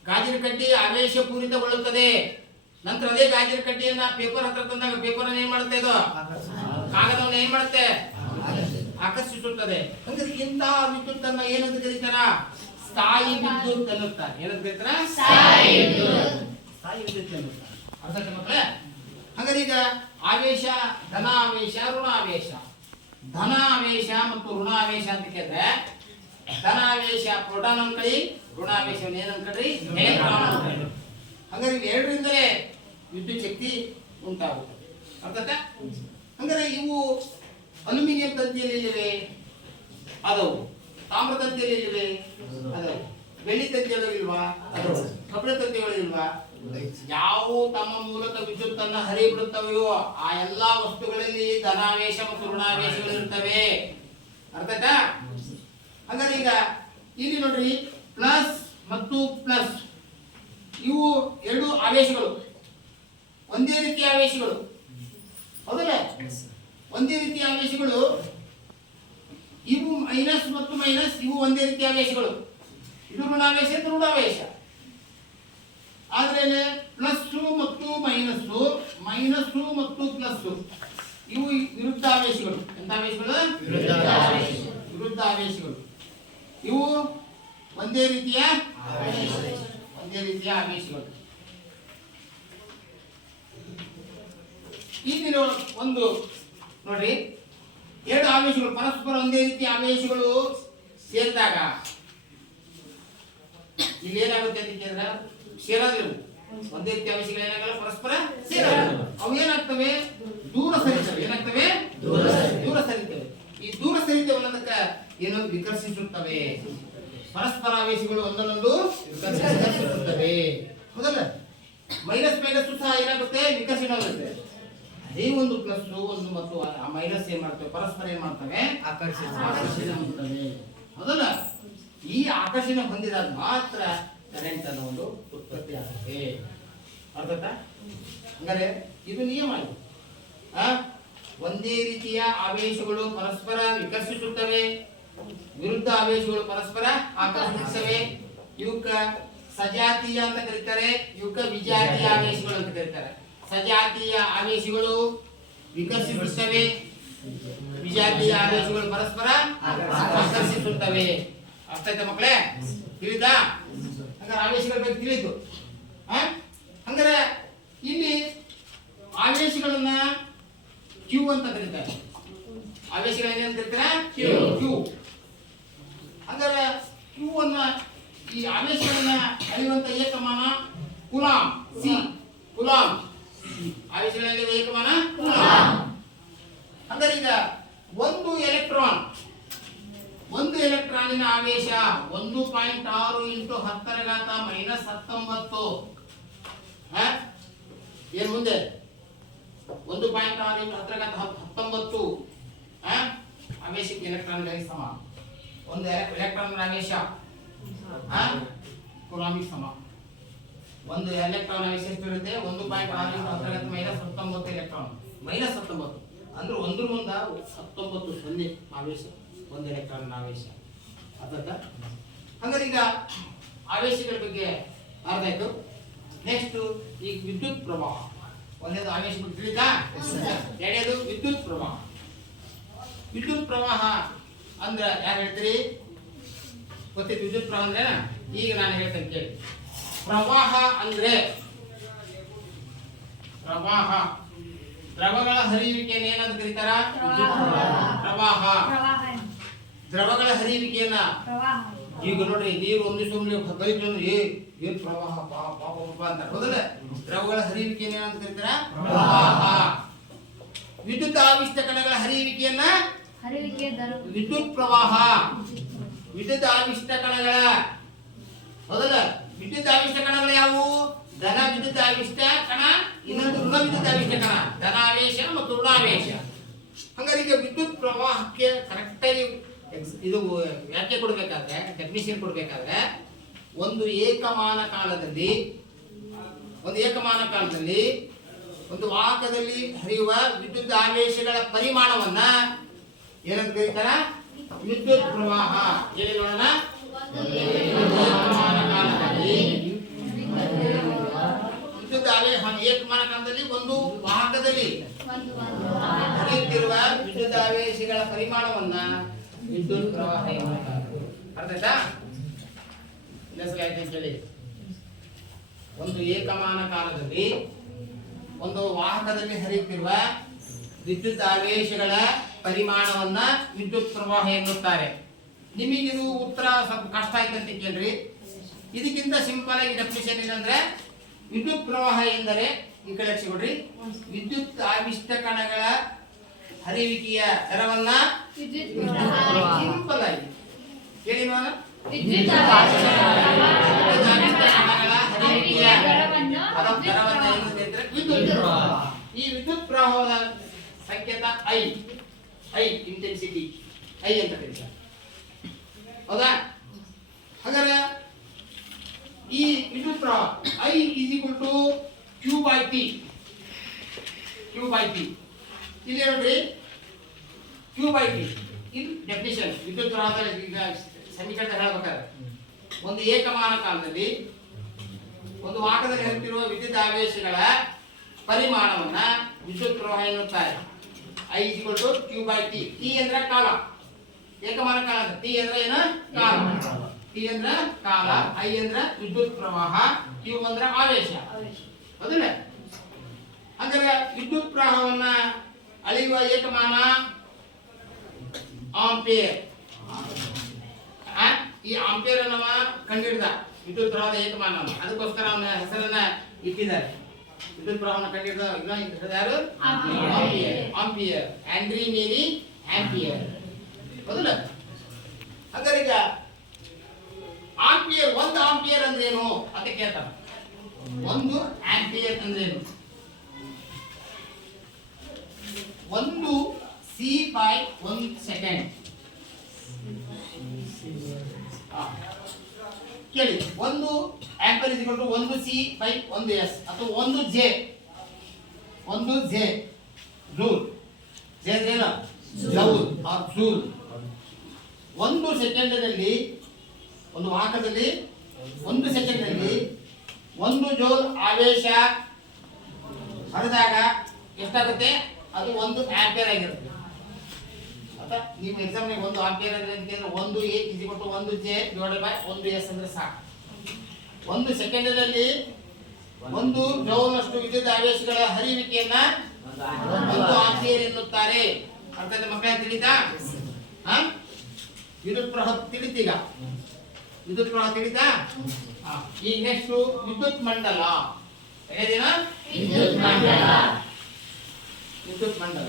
ಗಾಜಿನ ಕಡ್ಡಿ ಆವೇಶ ಪೂರಿತಗೊಳ್ಳುತ್ತದೆ. ನಂತರ ಅದೇ ಗಾಜಿನ ಕಡ್ಡಿಯನ್ನ ಪೇಪರ್ ಹತ್ರ ತಂದಾಗ ಪೇಪರ್ ಏನ್ ಮಾಡುತ್ತೆ? ಇದು ಕಾಗದವನ್ನು ಏನ್ ಮಾಡುತ್ತೆ? ಆಕರ್ಷಿಸುತ್ತದೆ. ಅಂದ್ರೆ ಇಂತಹ ವಿದ್ಯುತ್ ಅನ್ನ ಏನಂತ ಕರೀತಾರ? ಸ್ಥಾಯಿ ವಿದ್ಯುತ್ ಅನ್ನುತ್ತಾರೆ. ಏನಂತ ಕರೀತಾರ? ಸ್ಥಾಯಿ ವಿದ್ಯುತ್ ಅನ್ನುತ್ತಾರೆ. ಅರ್ಥ ಆಯ್ತಾ ಮಕ್ಕಳೇ? ಹಂಗಾರೆ ಈಗ ಆವೇಶ, ಧನಾವೇಶ, ಋಣಾವೇಶ. ಧನಾವೇಶ ಮತ್ತು ಋಣಾವೇಶ ಅಂತ ಕೇಳಿದ್ರೆ, ಧನಾವೇಶ ಪ್ರೋಟಾನ್ ಅನ್ಕೊಳ್ಳಿ, ಋಣಾವೇಶ ಏನ್ ಅನ್ಕೊಳ್ರಿ? ಎಲೆಕ್ಟ್ರಾನ್ ಅನ್ಕೊಳ್ಳಿ. ಹಂಗಾರೆ ಎರಡರಿಂದಲೇ ವಿದ್ಯುತ್ ಶಕ್ತಿ ಉಂಟಾಗುತ್ತದೆ. ಅರ್ಥಾತ? ಹಂಗಾರೆ ಇವು ಅಲ್ಯೂಮಿನಿಯಂ ತಂತಿಯಲ್ಲಿ ಇಲ್ಲಿವೆ, ಅದವು. ತಾಮ್ರ ತಂತಿಯಲ್ಲಿ ಇಲ್ಲಿವೆ, ಅದವು. ಬೆಳ್ಳಿ ತಂತಿಗಳು ಇಲ್ವಾ? ಅದವು. ಕಬ್ಬಿಣ ತಂತಿಗಳು ಇಲ್ವಾ? ಯಾವ ತಮ್ಮ ಮೂಲಕ ವಿದ್ಯುತ್ ಅನ್ನ ಹರಿಬಿಡುತ್ತವೆಯೋ ಆ ಎಲ್ಲಾ ವಸ್ತುಗಳಲ್ಲಿ ಧನಾವೇಶ ಮತ್ತು ಋಣಾವೇಶಗಳು ಇರ್ತವೆ. ಅರ್ಥ ಆಯ್ತಾ? ಹಾಗಾದ್ರೆ ಈಗ ಇಲ್ಲಿ ನೋಡ್ರಿ, ಪ್ಲಸ್ ಮತ್ತು ಪ್ಲಸ್ ಇವು ಎರಡು ಆವೇಶಗಳು, ಒಂದೇ ರೀತಿಯ ಆವೇಶಗಳು, ಹೌದಲ್ಲ? ಒಂದೇ ರೀತಿಯ ಆವೇಶಗಳು. ಇವು ಮೈನಸ್ ಮತ್ತು ಮೈನಸ್, ಇವು ಒಂದೇ ರೀತಿಯ ಆವೇಶಗಳು. ಇದು ಋಣಾವೇಶ, ಇದು ಋಣಾವೇಶ. ಆದ್ರೆ ಪ್ಲಸ್ಸು ಮತ್ತು ಮೈನಸ್ಸು, ಮೈನಸ್ಸು ಮತ್ತು ಪ್ಲಸ್ಸು ಇವು ವಿರುದ್ಧ ಆವೇಶಗಳು. ಎಂತ ಆವೇಶಗಳು? ವಿರುದ್ಧ ಆವೇಶಗಳು. ಇವು ಒಂದೇ ರೀತಿಯ ಆವೇಶಗಳು. ಈಗ ಒಂದು ನೋಡ್ರಿ, ಎರಡು ಆವೇಶಗಳು ಪರಸ್ಪರ ಒಂದೇ ರೀತಿಯ ಆವೇಶಗಳು ಸೇರಿದಾಗ ಇಲ್ಲಿ ಏನಾಗುತ್ತೆ ಅಂತ ಕೇಳಿದ್ರೆ ಸೇರೋದಿಲ್ಲ, ಒಂದೇ ರೀತಿ ಆವೇಶಗಳು ಏನಾಗಲ್ಲ, ಪರಸ್ಪರ ಸೇರಲ್ಲ. ಅವು ಏನಾಗ್ತವೆ, ದೂರ ಸರಿತವೆ. ಏನಾಗ್ತವೆ, ದೂರ ಸರಿತವೆ. ಈ ದೂರ ಸರಿತವಲ್ಲದಕ್ಕ ಏನು ವಿಕರ್ಷಿಸುತ್ತವೆ. ಪರಸ್ಪರ ಆವೇಶಗಳು ಒಂದನ್ನೊಂದು ವಿಕರ್ಷಿಸುತ್ತವೆ, ಹೌದಲ್ಲ. ಮೈನಸ್ ಮೈನಸ್ ಸಹ ಏನಾಗುತ್ತೆ, ವಿಕರ್ಷಣೆ ಆಗುತ್ತೆ. ಅದೇ ಒಂದು ಪ್ಲಸ್ ಒಂದು ಮತ್ತು ಆ ಮೈನಸ್ ಏನ್ ಮಾಡ್ತವೆ, ಪರಸ್ಪರ ಏನ್ ಮಾಡ್ತವೆ, ಆಕರ್ಷಣೆ ಹೊಂದುತ್ತವೆ, ಹೌದಲ್ಲ. ಈ ಆಕರ್ಷಣೆ ಹೊಂದಿದಾಗ ಮಾತ್ರ ಕರೆಂಟ್ ಅನ್ನೋ ಒಂದು ಉತ್ಪತ್ತಿ ಆಗುತ್ತೆ. ಅರ್ಥ? ಹಂಗಾರೆ ಇದು ನಿಯಮ. ಇದು ಒಂದೇ ರೀತಿಯ ಆವೇಶಗಳು ಪರಸ್ಪರ ವಿಕರ್ಷಿಸುತ್ತವೆ, ವಿರುದ್ಧ ಆವೇಶಗಳು ಪರಸ್ಪರ ಆಕರ್ಷಿಸುತ್ತವೆ. ಇವಕ್ಕ ಸಜಾತೀಯ ಅಂತ ಕರೀತಾರೆ, ಇವಕ್ಕ ವಿಜಾತೀಯ ಆವೇಶಗಳು ಅಂತ ಕರೀತಾರೆ. ಸಜಾತೀಯ ಆವೇಶಗಳು ವಿಕರ್ಷಿಸುತ್ತವೆ, ವಿಜಾತೀಯ ಆವೇಶಗಳು ಪರಸ್ಪರ ಆಕರ್ಷಿಸುತ್ತವೆ. ಅರ್ಥ ಆಯ್ತಾ ಮಕ್ಕಳೇ? ತಿಳಿದಾ? ಹಂಗಾರೆ ಆವೇಶಗಳ ಬಗ್ಗೆ ತಿಳಿದು. ಹಂಗಾರೆ ಇಲ್ಲಿ ಆವೇಶಗಳನ್ನ ಕ್ಯೂ ಅಂತ ಕರೀತಾರೆ. ಆವೇಶಗಳನ್ನ ಏನ್ ಕರೀತಾರೆ? ಕ್ಯೂ. ಹಂಗಾರೆ ಕ್ಯೂ ಅನ್ನ, ಈ ಆವೇಶಗಳನ್ನ ಅಳೆಯುವಂತ ಏಕಮಾನ ಕೂಲಾಂಬ್. ಸಿ ಕೂಲಾಂಬ್. ಆವೇಶಗಳಲ್ಲಿ ಏಕಮಾನ ಕೂಲಾಂಬ್. ಹಂಗಾರೆ ಈಗ ಒಂದು ಎಲೆಕ್ಟ್ರಾನಿನ ಆವೇಶ 1.6 × 10⁻⁻⁻⁹ ಏನ್ ಮುಂದೆ 1.6 × 10⁻⁻⁻⁹ ಆವೇಶಕ್ಕೆ ಎಲೆಕ್ಟ್ರಾನ್ಗಳಿಗೆ ಸಮ. ಒಂದು ಎಲೆಕ್ಟ್ರಾನ್ ಆವೇಶ ಕೂಲಾಂಬಿಗೆ ಸಮ. ಒಂದು ಎಲೆಕ್ಟ್ರಾನ್ ಆವೇಶ ಎಷ್ಟಿರುತ್ತೆ? 1.6 × 10⁻⁻⁻⁹ ಎಲೆಕ್ಟ್ರಾನ್. -19 ಅಂದ್ರೆ ಒಂದ್ರ ಮುಂದ 19 0 ಆವೇಶ, ಒಂದು ಎಲೆಕ್ಟ್ರಾನ್ ಆವೇಶ. ಅರ್ಥ? ಹಂಗಾರೆ ಈಗ ಆವೇಶಗಳ ಬಗ್ಗೆ ಅರ್ಥ ಆಯ್ತು. ನೆಕ್ಸ್ಟ್ ಈಗ ವಿದ್ಯುತ್ ಪ್ರವಾಹ. ಒಂದೇದು ಆವೇಶ ತಿಳಿತಾ? ಎರಡನೇದು ವಿದ್ಯುತ್ ಪ್ರವಾಹ. ವಿದ್ಯುತ್ ಪ್ರವಾಹ ಅಂದ್ರೆ ಯಾರು ಹೇಳ್ತೀರಿ? ಗೊತ್ತಿತ್ತು ವಿದ್ಯುತ್ ಪ್ರವಾಹ ಅಂದ್ರೆ? ಈಗ ನಾನು ಹೇಳ್ತೇನೆ ಕೇಳಿ. ಪ್ರವಾಹ ಅಂದ್ರೆ ದ್ರವಗಳ ಹರಿಯುವಿಕೆಯನ್ನು ಏನಂತ ಕರೀತಾರ? ಪ್ರವಾಹ. ದ್ರವಗಳ ಹರಿಯುವಿಕೆಯನ್ನ ಈಗ ನೋಡ್ರಿ, ನೀರು ಒಂದು ಸುಮ್ಮನೆ ಕಲಿತು ಏನ್ ಪ್ರವಾಹ ಪಾಪ ಅಂತ ಹೌದಲ್ಲ. ದ್ರವಗಳ ಹರಿಯುವಿಕೆಯನ್ನು ಏನಂತ ಕರೀತಾರ? ಪ್ರವಾಹ. ವಿದ್ಯುತ್ ಆವಿಷ್ಟ ಕಣಗಳ ಹರಿಯುವಿಕೆಯನ್ನ ವಿದ್ಯುತ್ ಪ್ರವಾಹ. ವಿದ್ಯುತ್ ಆವಿಷ್ಟ ಕಣಗಳ, ಹೌದಲ್ಲ. ವಿದ್ಯುತ್ ಆವಿಷ್ಟ ಕಣಗಳು ಯಾವುವು? ಧನ ವಿದ್ಯುತ್ ಆವಿಷ್ಟ ಕಣ, ಇನ್ನೊಂದು ಋಣ ವಿದ್ಯುತ್ ಆವಿಷ್ಟ ಕಣ. ಧನಾವೇಶ ಮತ್ತು ಋಣಾವೇಶ. ಹಂಗಾರೆ ಈಗ ವಿದ್ಯುತ್ ಪ್ರವಾಹಕ್ಕೆ ಕರೆಕ್ಟಾಗಿ ಇದು ವ್ಯಾಖ್ಯೆ ಕೊಡ್ಬೇಕಾದ್ರೆ, ಡೆಫಿನಿಷನ್ ಕೊಡ್ಬೇಕಾದ್ರೆ, ಒಂದು ಏಕಮಾನ ಕಾಲದಲ್ಲಿ ಒಂದು ವಾಹಕದಲ್ಲಿ ಹರಿಯುವ ವಿದ್ಯುತ್ ಆವೇಶಗಳ ಪರಿಮಾಣವನ್ನ ಏನಂತ ಕರೀತಾರ? ವಿದ್ಯುತ್ ಪ್ರವಾಹ. ಹೇಳಿ ನೋಡೋಣ. ಏಕಮಾನ ಕಾಲದಲ್ಲಿ ವಿದ್ಯುತ್ ಆವೇಶ, ಏಕಮಾನ ಕಾಲದಲ್ಲಿ ಒಂದು ವಾಹಕದಲ್ಲಿ ಹರಿಯುತ್ತಿರುವ ವಿದ್ಯುತ್ ಆವೇಶಗಳ ಪರಿಮಾಣವನ್ನ ವಿದ್ಯುತ್ ಪ್ರವಾಹ ಎನ್ನುತ್ತಾರೆ. ಅರ್ಥ ಆಯ್ತಾ? ಇನ್ನೊಂದ್ಸಲ ಹೇಳಿ. ಒಂದು ಏಕಮಾನ ಕಾಲದಲ್ಲಿ ಒಂದು ವಾಹಕದಲ್ಲಿ ಹರಿಯುತ್ತಿರುವ ವಿದ್ಯುತ್ ಆವೇಶಗಳ ಪರಿಮಾಣವನ್ನ ವಿದ್ಯುತ್ ಪ್ರವಾಹ ಎನ್ನುತ್ತಾರೆ. ನಿಮಗಿದು ಉತ್ತರ ಸ್ವಲ್ಪ ಕಷ್ಟ ಆಯ್ತಂತ ಕೇಳ್ರಿ. ಇದಕ್ಕಿಂತ ಸಿಂಪಲ್ ಆಗಿ ಡೆಫಿನಿಷನ್ ಏನಂದ್ರೆ, ವಿದ್ಯುತ್ ಪ್ರವಾಹ ಎಂದರೆ, ಈ ಕಡೆ ಕೊಡ್ರಿ, ವಿದ್ಯುತ್ ಆವಿಷ್ಟ ಕಣಗಳ ಹರಿಯುವಿಕೆಯ ದರವನ್ನ ಸಿಂಪಲ್ ಆಗಿ ಹೇಳಿ ನೋಡೋಣ. ವಿದ್ಯುತ್ ಆವಿಷ್ಟ ಕಣಗಳ ಹರಿಯುವಿಕೆಯ ದರವನ್ನ ಏನು ಕರೀತಾರೆ? ವಿದ್ಯುತ್ ಪ್ರವಾಹ. ಈ ವಿದ್ಯುತ್ ಪ್ರವಾಹದ ಸಂಕೇತ ಐ ಇಂಟೆನ್ಸಿಟಿ ಐ ಅಂತ ಕರೀತಾರೆ, ಹೌದಾ? ಹಾಗಾದ್ರೆ ಈ ವಿದ್ಯುತ್ ಪ್ರವಾಹ I = Q/T. ಇಲ್ಲಿ ನೋಡ್ರಿ, Q/T ಇನ್ ಡೆಫಿನಿಷನ್. ವಿದ್ಯುತ್ ಪ್ರವಾಹದ ಈಗ ಸಮೀಕರಣ ಹೇಳಬೇಕಾದ್ರೆ, ಒಂದು ಏಕಮಾನ ಕಾಲದಲ್ಲಿ ಒಂದು ವಾಹಕದಲ್ಲಿ ಹರಿಯುತ್ತಿರುವ ವಿದ್ಯುತ್ ಆವೇಶಗಳ ಪರಿಮಾಣವನ್ನ ವಿದ್ಯುತ್ ಪ್ರವಾಹ ಎನ್ನುತ್ತಾರೆ. I = Q/T. T ಅಂದ್ರೆ ಕಾಲ, ಏಕಮಾನ ಕಾಲ. T ಅಂದ್ರೆ ಏನು? ಕಾಲ. T ಅಂದ್ರೆ ಕಾಲ, I ಅಂದ್ರೆ ವಿದ್ಯುತ್ ಪ್ರವಾಹ, Q ಅಂದ್ರೆ ಆವೇಶ, ಹೌದಲ್ಲ? ಹಾಗಾದ್ರೆ ವಿದ್ಯುತ್ ಪ್ರವಾಹವನ್ನ ಅಳೆಯುವ ಏಕಮಾನ ಆಂಪಿಯರ್. ಈ ಆಂಪಿಯರ್ ಅನ್ನವ ಕಂಡುಹಿಡಿದ ವಿದ್ಯುತ್ ಪ್ರವಾಹದ ಏಕಮಾನ ಅದಕ್ಕೋಸ್ಕರ ಅವನ ಹೆಸರನ್ನ ಇಟ್ಟಿದ್ದಾರೆ. ವಿದ್ಯುತ್ ಪ್ರವಾಹವನ್ನು ಕಂಡುಹಿಡಿದ ಯಾರು? ಆಂಪಿಯರ್. ಆಂಡ್ರಿ ಮೇರಿ ಆಂಪಿಯರ್. ಹೌದಲ್ಲ? ಹಾಗಾದ್ರೆ ಈಗ ಆಂಪಿಯರ್, 1 ಆಂಪಿಯರ್ ಅಂದ್ರೆ ಏನು ಅಂತ ಕೇಳ್ತಾರೆ. 1 ಆಂಪಿಯರ್ ಅಂದ್ರೆ ಏನು? 1 C/1 ಸೆಕೆಂಡ್. ಕೇಳಿ, 1 ampere is equal to 1 C/1 S ಅಥವಾ 1 J. 1 J joule. J ಏನು? Joule or joule. 1 ಸೆಕೆಂಡ್ನಲ್ಲಿ, ಒಂದು ವಾಹಕದಲ್ಲಿ 1 ಸೆಕೆಂಡ್ನಲ್ಲಿ 1 ಜೌಲ್ ಆವೇಶ ಹರಿದಾಗ ಎಷ್ಟಾಗುತ್ತೆ? ಅದು 1 ಆಂಪಿಯರ್ ಆಗಿರುತ್ತೆ. ಅಥವಾ ನೀವು ಎಕ್ಸಾಮ್ನಾಗ 1 ಆಂಪಿಯರ್ ಅಂದ್ರೆ ಅಂತಂದ್ರೆ 1 A is equal to 1 J divided by 1 S ಅಂದ್ರೆ ಸಾಕು. 1 ಸೆಕೆಂಡ್ನಲ್ಲಿ 1 ಜೌಲ್ ಅಷ್ಟು ವಿದ್ಯುತ್ ಆವೇಶಗಳ ಹರಿಯುವಿಕೆಯನ್ನ 1 ಆಂಪಿಯರ್ ಎನ್ನುತ್ತಾರೆ. ಅರ್ಥ ಆಯ್ತಾ ಮಕ್ಕಳೇ? ತಿಳಿತಾ? ವಿದ್ಯುತ್ ಪ್ರವಾಹ ತಿಳಿತೀಗ? ವಿದ್ಯುತ್ ಪ್ರವಾಹ ತಿಳಿತಾ? ಈಗ ನೆಕ್ಸ್ಟ್ ವಿದ್ಯುತ್ ಮಂಡಲ. ಹೇಳಿದೇನ? ವಿದ್ಯುತ್ ಮಂಡಲ. ವಿದ್ಯುತ್ ಮಂಡಲ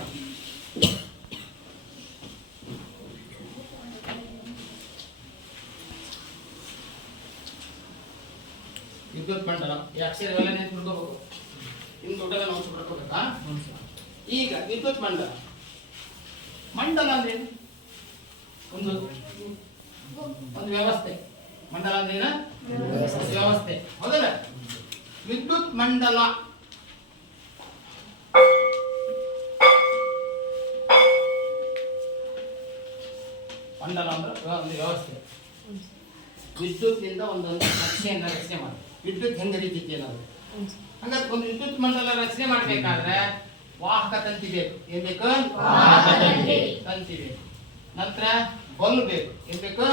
ವಿದ್ಯುತ್ ಮಂಡಲ ಈ ಅಕ್ಷರವೆಲ್ಲ ನೆನ್ಪಿಟ್ಕೋಬೇಕು. ಇನ್ನು ದೊಡ್ಡದ ನಾವು ಬರ್ಕೋಬೇಕಾ? ಈಗ ವಿದ್ಯುತ್ ಮಂಡಲ. ಮಂಡಲ ಅಂದ್ರೆ ಒಂದು ವ್ಯವಸ್ಥೆ. ಮಂಡಲ ಅಂದ್ರೆ ಏನ? ವ್ಯವಸ್ಥೆ. ಹೌದಲ್ಲ? ವಿದ್ಯುತ್ ಮಂಡಲ ಮಂಡಲ ಅಂದ್ರೆ ಒಂದು ವ್ಯವಸ್ಥೆ. ವಿದ್ಯುತ್ನಿಂದ ಒಂದೊಂದು ನಕ್ಷೆಯನ್ನು ರಚನೆ ಮಾಡಿ ವಿದ್ಯುತ್ ಹೆಂಗೆ ಹರಿತೈತಿ ಅನ್ನೋದು. ಹಂಗಾದ್ರೆ ಒಂದು ವಿದ್ಯುತ್ ಮಂಡಲ ರಚನೆ ಮಾಡ್ಬೇಕಾದ್ರೆ ವಾಹಕ ತಂತಿ ಬೇಕು. ಏನ್ ಬೇಕು? ತಂತಿ ಬೇಕು. ನಂತರ ಬಲ್ಬ್ ಬೇಕು. ಏನ್ ಬೇಕು?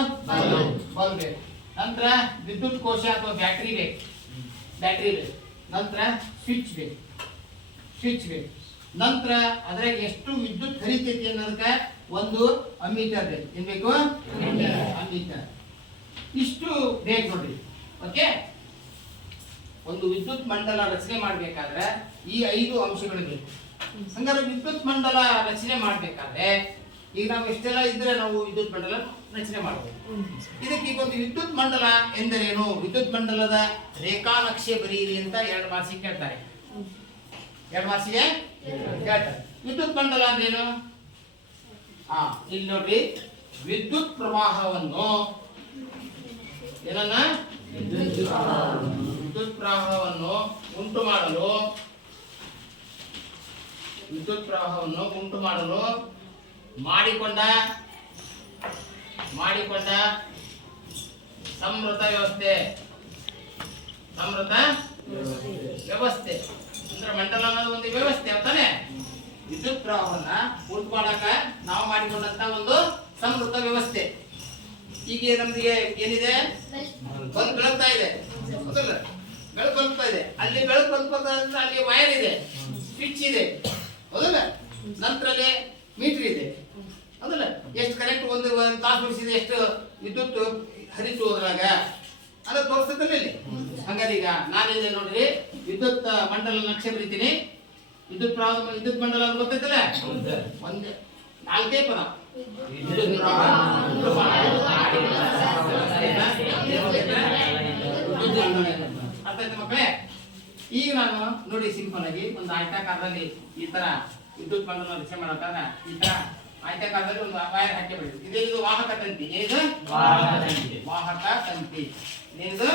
ಬಲ್ಬ್ ಬೇಕು. ನಂತರ ವಿದ್ಯುತ್ ಕೋಶ ಅಥವಾ ಬ್ಯಾಟ್ರಿ ಬೇಕು. ನಂತರ ಸ್ವಿಚ್ ಬೇಕು. ನಂತರ ಅದ್ರಾಗ ಎಷ್ಟು ವಿದ್ಯುತ್ ಹರಿತೈತಿ ಅನ್ನೋದಕ್ಕೆ ಒಂದು ಅಮ್ಮೀಟರ್ ಬೇಕು. ಏನ್ ಬೇಕು? ಅಮ್ಮೀಟರ್. ಇಷ್ಟು ಬೇಕು ನೋಡ್ರಿ. ಓಕೆ, ಒಂದು ವಿದ್ಯುತ್ ಮಂಡಲ ರಚನೆ ಮಾಡ್ಬೇಕಾದ್ರೆ ಈ 5 ಅಂಶಗಳು ಬೇಕು. ಹಂಗಾದ್ರೆ ವಿದ್ಯುತ್ ಮಂಡಲ ರಚನೆ ಮಾಡ್ಬೇಕಾದ್ರೆ ಈಗ ನಾವು ಎಷ್ಟೆಲ್ಲ ಇದ್ರೆ ನಾವು ವಿದ್ಯುತ್ ಮಂಡಲ ರಚನೆ ಮಾಡಬಹುದು. ಇದಕ್ಕೆ ಈಗ ಒಂದು ವಿದ್ಯುತ್ ಮಂಡಲ ಎಂದರೇನು, ವಿದ್ಯುತ್ ಮಂಡಲದ ರೇಖಾ ನಕ್ಷೆ ಬರೀರಿ ಅಂತ 2 ಮಾರ್ಕ್ಸಿಗೆ ಕೇಳ್ತಾರೆ. 2 ಮಾರ್ಕ್ಸಿಗೆ ಕೇಳ್ತಾರೆ. ವಿದ್ಯುತ್ ಮಂಡಲ ಅಂದ್ರೇನು? ಇಲ್ಲಿ ನೋಡ್ರಿ, ವಿದ್ಯುತ್ ಪ್ರವಾಹವನ್ನು ಏನನ್ನ? ವಿದ್ಯುತ್ ಪ್ರವಾಹವನ್ನು ಉಂಟು ಮಾಡಲು ಮಾಡಿಕೊಂಡ ಸಂವೃತ ವ್ಯವಸ್ಥೆ ಅಂದ್ರೆ ಮಂಡಲ ಅನ್ನೋದು ಒಂದು ವ್ಯವಸ್ಥೆ ಅಂತಾನೆ. ವಿದ್ಯುತ್ ಪ್ರವಾಹವನ್ನ ಉಂಟು ಮಾಡಕ ನಾವು ಮಾಡಿಕೊಂಡಂತ ಒಂದು ಸಂವೃತ ವ್ಯವಸ್ಥೆ. ಈಗ ನಮ್ಗೆ ಏನಿದೆ? ಬಲ್ಬ್ ಬೆಳಗ್ತಾ ಇದೆ. ಹೌದಲ್ಲ? ಬೆಳಕು ಬಲ್ಬ್ತಾ ಇದೆ. ಅಲ್ಲಿ ಬೆಳಕು ಬಲ್ಬ್ತಾ ಅಂದ್ರೆ ಅಲ್ಲಿ ವೈರ್ ಇದೆ, ಸ್ವಿಚ್ ಇದೆ. ಹೌದಲ್ಲ? ನಂತರ ಮೀಟರ್ ಇದೆ. ಹೌದಲ್ಲ? ಎಷ್ಟು ಕರೆಂಟ್ ಒಂದು ತಾಸು ಬಿಡಿಸಿದೆ, ಎಷ್ಟು ವಿದ್ಯುತ್ ಹರಿತು ಹೋದ್ರಾಗ ಅದು ತೋರಿಸ್ತದಲ್ಲ ಇಲ್ಲಿ. ಹಂಗಾರೆ ಈಗ ನಾನಿದೆ ನೋಡ್ರಿ, ವಿದ್ಯುತ್ ಮಂಡಲ ನಕ್ಷೆ ಬರೀತೀನಿ. ವಿದ್ಯುತ್ ಮಂಡಲ ಅಂತ ಗೊತ್ತೈತಲ್ಲ? ಒಂದು 4 ಪದ. ಅರ್ಥ ಆಯ್ತಾ ಮಕ್ಕಳೇ? ಈಗ ನಾನು ನೋಡಿ ಸಿಂಪಲ್ ಆಗಿ ಒಂದು ಆಯತಾಕಾರದಲ್ಲಿ ಈ ತರ ವಿದ್ಯುತ್ ಮಂಡಲ ರಚನೆ ಮಾಡಬೇಕಾದ್ರೆ ಈ ತರ ಆಯತಾಕಾರದಲ್ಲಿ ಒಂದು ವೈರ್ ಹಾಕಿ ಬಿಡಿ. ಇದು ವಾಹಕ ತಂತಿ. ಏನಿದು? ವಾಹಕ ತಂತಿ. ಏನಿದು?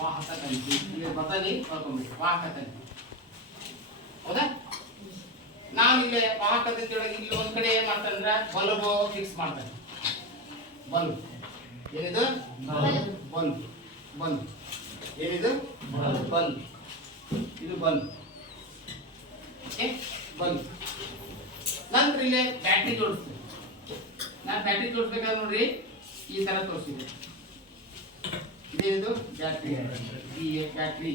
ವಾಹಕ ತಂತಿ. ಇಲ್ಲಿ ಬದಲಿ ಕಳ್ಕೊಂಡ್ಬಿಡಿ. ವಾಹಕ ತಂತಿ. ಹೌದಾ? ನಾನು ಇಲ್ಲಿ ವಾಹಕ ತಂತಿ ಒಳಗೆ ಇಲ್ಲಿ ಒಂದ್ ಕಡೆ ಏನ್ ಮಾಡ್ತಾನಂದ್ರೆ ಬಲ್ಬ್ ಫಿಕ್ಸ್ ಮಾಡ್ತಾನೆ. ಬಲ್ಬ್ ಏನಿದು? ಬಲ್ಬ್ ಏನಿದು? ಬಲ್ಬ್. ಇದು ಬಲ್ಬ್. Okay, bulb. ನಂತರ ಇಲ್ಲಿ ಬ್ಯಾಟ್ರಿ ಜೋಡಿಸ್ತೀನಿ. ನಾನು ಬ್ಯಾಟ್ರಿ ಜೋಡಿಸ್ಬೇಕಾದ್ರೆ ನೋಡ್ರಿ ಈ ತರ ತೋರಿಸಿದೆ. ಇದೇನಿದು? ಬ್ಯಾಟ್ರಿ. ಈ ಬ್ಯಾಟ್ರಿ,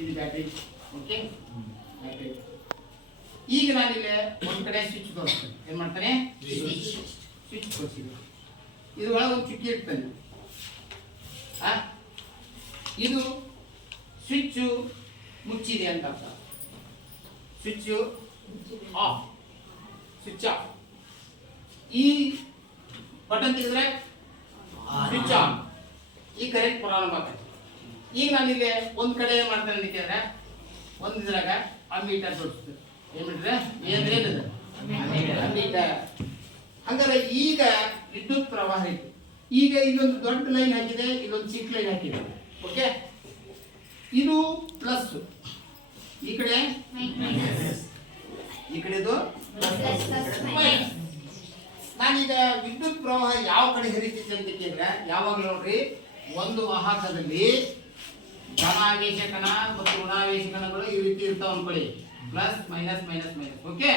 ಇದು ಬ್ಯಾಟ್ರಿ. Okay, battery. ಈಗ ನಾನು ಇಲ್ಲಿ ಒಂದ್ ಕಡೆ ಸ್ವಿಚ್ ತೋರಿಸ್ತೀನಿ. ಏನ್ ಮಾಡ್ತಾನೆ? ಸ್ವಿಚ್ ತೋರಿಸಿದೆ. ಇದು ಒಳಗೆ ಒಂದು ಚುಕ್ಕಿ ಇಡ್ತಾನೆ. ಇದು ಸ್ವಿಚ್ ಮುಚ್ಚಿದೆ ಅಂತ ಅರ್ಥ. Switch off, switch off. ಈ ಬಟನ್ ತೆಗೆದ್ರೆ ಸ್ವಿಚ್ ಆನ್. ಈ ಕರೆಂಟ್ ಪ್ರಾರಂಭ ಆಗ್ತದೆ. ಈಗ ನಾನು ಇಲ್ಲಿ ಒಂದ್ ಕಡೆ ಏನ್ ಮಾಡ್ತೇನೆ ಅಂತಿದ್ರೆ ಒಂದ್ ಇದ್ರಾಗ ಅಮ್ಮೀಟರ್ ತೋರಿಸ್ತೇನೆ. ಏನ್ರಿ ಏನದು ಅಮ್ಮೀಟರ್. ಹಂಗಾರೆ ಈಗ ವಿದ್ಯುತ್ ಪ್ರವಾಹ ಇತ್ತು. ಈಗ ಇಲ್ಲೊಂದು ದೊಡ್ಡ ಲೈನ್ ಹಾಕಿದೆ, ಇಲ್ಲೊಂದು ಚಿಕ್ಕ ಲೈನ್ ಹಾಕಿದೆ. ಓಕೆ, ಇದು ಪ್ಲಸ್, ಈ ಕಡೆ ಈ ಕಡೆದು ಮೈನಸ್. ನಾನೀಗ ವಿದ್ಯುತ್ ಪ್ರವಾಹ ಯಾವ ಕಡೆ ಹರಿತೈತೆ ಅಂತ ಕೇಳಿದ್ರೆ ಯಾವಾಗಲೂ ನೋಡ್ರಿ, ಒಂದು ವಾಹಕದಲ್ಲಿ ಧನಾವೇಶ ಕಣ ಮತ್ತು ಋಣಾವೇಶ ಕಣಗಳು ಈ ರೀತಿ ಇರ್ತಾವ ಅನ್ಕೊಳ್ಳಿ. Plus minus minus minus. Okay,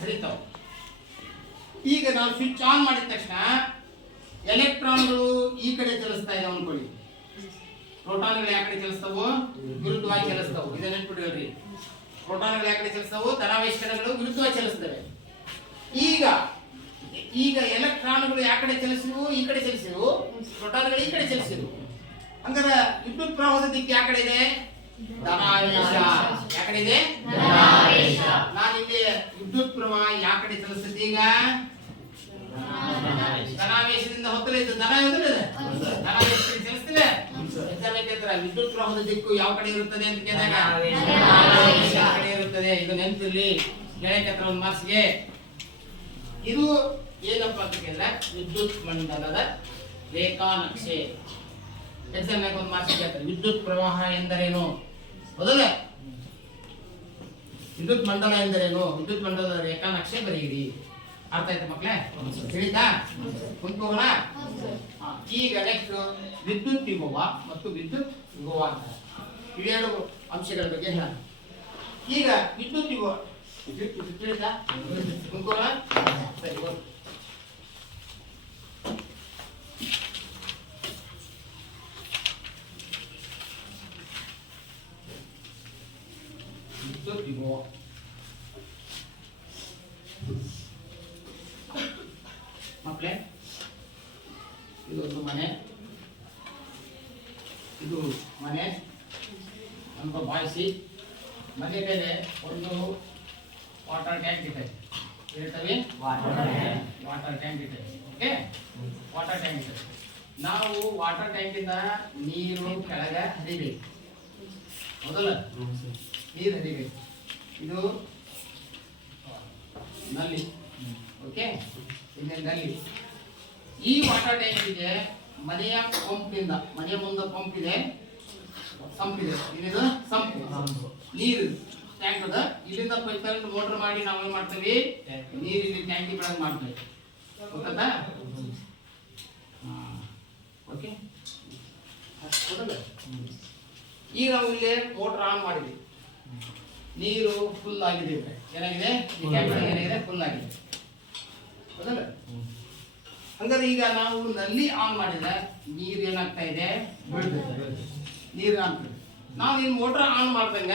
ಹರಿತಾವ. ಈಗ ನಾವು ಸ್ವಿಚ್ ಆನ್ ಮಾಡಿದ ತಕ್ಷಣ ಎಲೆಕ್ಟ್ರಾನ್ಗಳು ಈ ಕಡೆ ಚಲಿಸ್ತಾ ಇದಾವೆ ಅನ್ಕೊಳ್ಳಿ. ಪ್ರೋಟಾನ್ಗಳು ಯಾವ ಕಡೆ ಚಲಿಸ್ತಾವು? ವಿರುದ್ಧವಾಗಿ ಚಲಿಸ್ತಾವು. ಇದನ್ನ ನೆನ್ಪಿಟ್ಕೊಳ್ರಿ. ಪ್ರೋಟಾನ್ಗಳು ಯಾವ ಕಡೆ ಚಲಿಸ್ತಾವು? ಧನಾವೇಶ ಕಣಗಳು ವಿರುದ್ಧವಾಗಿ ಚಲಿಸ್ತವೆ. ಈಗ ಎಲೆಕ್ಟ್ರಾನ್ಗಳು ಯಾವ ಕಡೆ ಚಲಿಸಿವು? ಈ ಕಡೆ ಚಲಿಸಿವು. ಪ್ರೋಟಾನ್ಗಳು ಈ ಕಡೆ ಚಲಿಸಿವು. ಹಂಗಾರೆ ವಿದ್ಯುತ್ ಪ್ರವಾಹದ ದಿಕ್ಕು ಯಾವ ಕಡೆ ಇದೆ? ಧನಾವೇಶ. ಯಾವ ಕಡೆ ಇದೆ? ಧನಾವೇಶ. ನಾನಿಲ್ಲಿ ವಿದ್ಯುತ್ ಪ್ರವಾಹ ಯಾವ ಕಡೆ ಚಲಿಸುತ್ತೆ? ಈಗ ಧನಾವೇಶದಿಂದ ಹೊತ್ತಲೇ ಇದು ಧನ ಇರುತ್ತದೆ. ಧನಾವೇಶದಿಂದ ಚಲಿಸ್ತದೆ. ವಿದ್ಯುತ್ ಪ್ರವಾಹದ ದಿಕ್ಕು ಯಾವ ಕಡೆ ಇರುತ್ತದೆ ಅಂತ ಕೇಳಿದಾಗ ಧನಾವೇಶ ಕಡೆ ಇರುತ್ತದೆ. ಇದು ನೆನಪಿರ್ಲಿ. ಕೇಳಕ್ಕೆ ಒಂದು ಮಾರ್ಕ್ಸ್ಗೆ ಇದು ಏನಪ್ಪ ಅಂತ ಕೇಳಿದ್ರೆ ವಿದ್ಯುತ್ ಮಂಡಲದ ರೇಖಾನಕ್ಷೆ. ಎಕ್ಸಾಮ್ ಒಂದು ಮಾರ್ಕ್ಸ್ ಕೇಳ್ತಾರೆ, ವಿದ್ಯುತ್ ಪ್ರವಾಹ ಎಂದರೇನು? ಹೌದಲ್ಲ? ವಿದ್ಯುತ್ ಮಂಡಲ ಎಂದರೇನು? ವಿದ್ಯುತ್ ಮಂಡಲದ ರೇಖಾನಕ್ಷೆ ಬರೆಯಿರಿ. ಅರ್ಥ ಆಯ್ತಾ ಮಕ್ಕಳೇ? ತಿಳಿತಾ? ಕುಂತ್ಕೋಣ. ಈಗ ನೆಕ್ಸ್ಟ್ ವಿದ್ಯುತ್ ವಿಭವ ಮತ್ತು ವಿದ್ಯುತ್ ವಿಭವ ಅಂತ ಇವೆರಡು ಅಂಶಗಳ ಬಗ್ಗೆ ಹೇಳ. ಈಗ ವಿದ್ಯುತ್ ವಿಭವ ತಿಳಿತಾ? ಕುಂತ್ಕೋಣ. ಸರಿ, ವಿದ್ಯುತ್ ವಿಭವ ಮಕ್ಕಳೇ, ಇದೊಂದು ಮನೆ, ಇದು ಮನೆ ಅಂತ ಭಾವಿಸಿ. ಮನೆ ಮೇಲೆ ಒಂದು ವಾಟರ್ ಟ್ಯಾಂಕ್ ಇದೆ. ಹೇಳ್ತವೆ ವಾಟರ್ ಟ್ಯಾಂಕ್ ಇದೆ. ಓಕೆ, ವಾಟರ್ ಟ್ಯಾಂಕ್ ಇದೆ. ನಾವು ವಾಟರ್ ಟ್ಯಾಂಕಿಂದ ನೀರು ಕೆಳಗೆ ಹರಿಬೇಕು. ಹೌದಲ್ಲ? ನೀರು ಹರಿಬೇಕು. ಇದು ನಲ್ಲಿ. ಓಕೆ, ಇದು ನಲ್ಲಿ. ಈ ವಾಟರ್ ಟ್ಯಾಂಕಿಗೆ ಮನೆಯ ಪಂಪಿಂದ, ಮನೆಯ ಮುಂದೆ ಪಂಪ್ ಇದೆ, ಸಂಪ್ ಇದೆ. ಇದು ಸಂಪ್, ನೀರು ಟ್ಯಾಂಕ್ ಅದ. ಇಲ್ಲಿಂದ ಪೈಪ್ ಮೋಟರ್ ಮಾಡಿ ನಾವು ಏನ್ ಮಾಡ್ತೀವಿ? ನೀರು ಇಲ್ಲಿ ಟ್ಯಾಂಕಿ ಬೆಳಗ್ಗೆ ಮಾಡ್ತೇವೆ. ಗೊತ್ತಾ? ಓಕೆ, ಈಗ ನಾವು ಇಲ್ಲಿ ಮೋಟರ್ ಆನ್ ಮಾಡಿದ್ವಿ. ನೀರು ಫುಲ್ ಆಗಿದೆ. ಏನಾಗಿದೆ? ಈ ಟ್ಯಾಂಕ್ ಏನಾಗಿದೆ? ಫುಲ್ ಆಗಿದೆ. ಹೌದಲ್ಲ? ಹಂಗಾದ್ರೆ ಈಗ ನಾವು ನಲ್ಲಿ ಆನ್ ಮಾಡಿದ್ರೆ ನೀರು ಏನಾಗ್ತಾ ಇದೆ? ಬೀಳ್ತದೆ. ನೀರು ಆಗ್ತದೆ. ನಾವು ಈ ಮೋಟರ್ ಆನ್ ಮಾಡ್ದಂಗ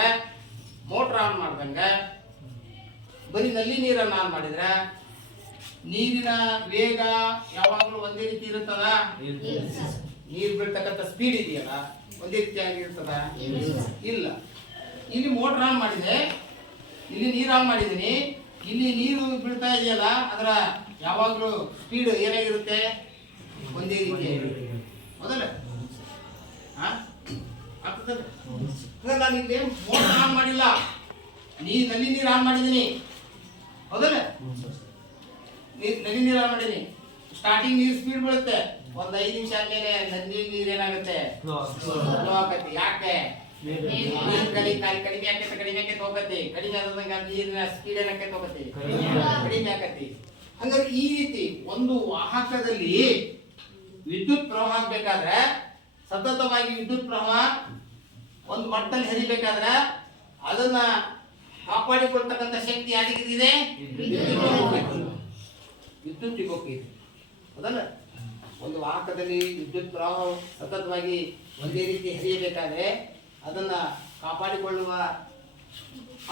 ಬರೀ ನಲ್ಲಿ ನೀರನ್ನು ಆನ್ ಮಾಡಿದ್ರೆ ನೀರಿನ ವೇಗ ಯಾವಾಗಲೂ ಒಂದೇ ರೀತಿ ಇರುತ್ತದ? ನೀರು ಬೀಳ್ತಕ್ಕಂಥ ಸ್ಪೀಡ್ ಇದೆಯಲ್ಲ, ಒಂದೇ ರೀತಿಯಾಗಿ ಇರ್ತದ? ಇಲ್ಲ. ಇಲ್ಲಿ ಮೋಟರ್ ಆನ್ ಮಾಡಿದೆ, ಇಲ್ಲಿ ನೀರು ಆನ್ ಮಾಡಿದ್ದೀನಿ. ಇಲ್ಲಿ ನೀರು ಬೀಳ್ತಾ ಇದೆಯಲ್ಲ, ಅದರ ಯಾವಾಗಲೂ ಸ್ಪೀಡ್ ಏನಾಗಿರುತ್ತೆ? ಒಂದೇ ರೀತಿಯಾಗಿರುತ್ತೆ. ಮೊದಲ ಆಗ್ತದೆ. ನಾನು ಇಲ್ಲಿ ಮೋಟರ್ ಆನ್ ಮಾಡಿಲ್ಲ, ನಲ್ಲಿ ನೀರು ಆನ್ ಮಾಡಿದ್ದೀನಿ. ಹೌದಲ್ಲ? ನಲ್ಲಿ ನೀರು ಆನ್ ಮಾಡಿದ್ದೀನಿ. ಸ್ಟಾರ್ಟಿಂಗ್ ನೀರು ಸ್ಪೀಡ್ ಬೀಳುತ್ತೆ. ಒಂದು 5 ನಿಮಿಷ ಆದ್ಮೇಲೆ ನಲ್ಲಿ ನೀರು ಏನಾಗುತ್ತೆ? ಸ್ಲೋ ಆಗತ್ತೆ. ಯಾಕೆ? ಕಡಿಮೆ ಆಕೈತೆ ಹೋಗತ್ತೆ. ಕಡಿಮೆ ಆದಂಗ ನೀರಿನ ಸ್ಪೀಡ್ ಏನಾಕೈತೆ? ಹೋಗತ್ತೆ, ಕಡಿಮೆ ಆಕತಿ. ಹಂಗಾದ್ರೆ ಈ ರೀತಿ ಒಂದು ವಾಹಕದಲ್ಲಿ ವಿದ್ಯುತ್ ಪ್ರವಾಹ ಆಗ್ಬೇಕಾದ್ರೆ, ಸತತವಾಗಿ ವಿದ್ಯುತ್ ಪ್ರವಾಹ ಒಂದು ಮಟ್ಟದಲ್ಲಿ ಹರಿಬೇಕಾದ್ರೆ ಅದನ್ನ ಕಾಪಾಡಿಕೊಳ್ತಕ್ಕಂಥ ಶಕ್ತಿ ಯಾರಿಗಿದೆ? ವಿದ್ಯುತ್ ವಿಭವಕ್ಕೆ ಇದೆ. ಹೌದಲ್ಲ? ಒಂದು ವಾಹಕದಲ್ಲಿ ವಿದ್ಯುತ್ ಪ್ರವಾಹ ಸತತವಾಗಿ ಒಂದೇ ರೀತಿ ಹರಿಯಬೇಕಾದ್ರೆ ಅದನ್ನ ಕಾಪಾಡಿಕೊಳ್ಳುವ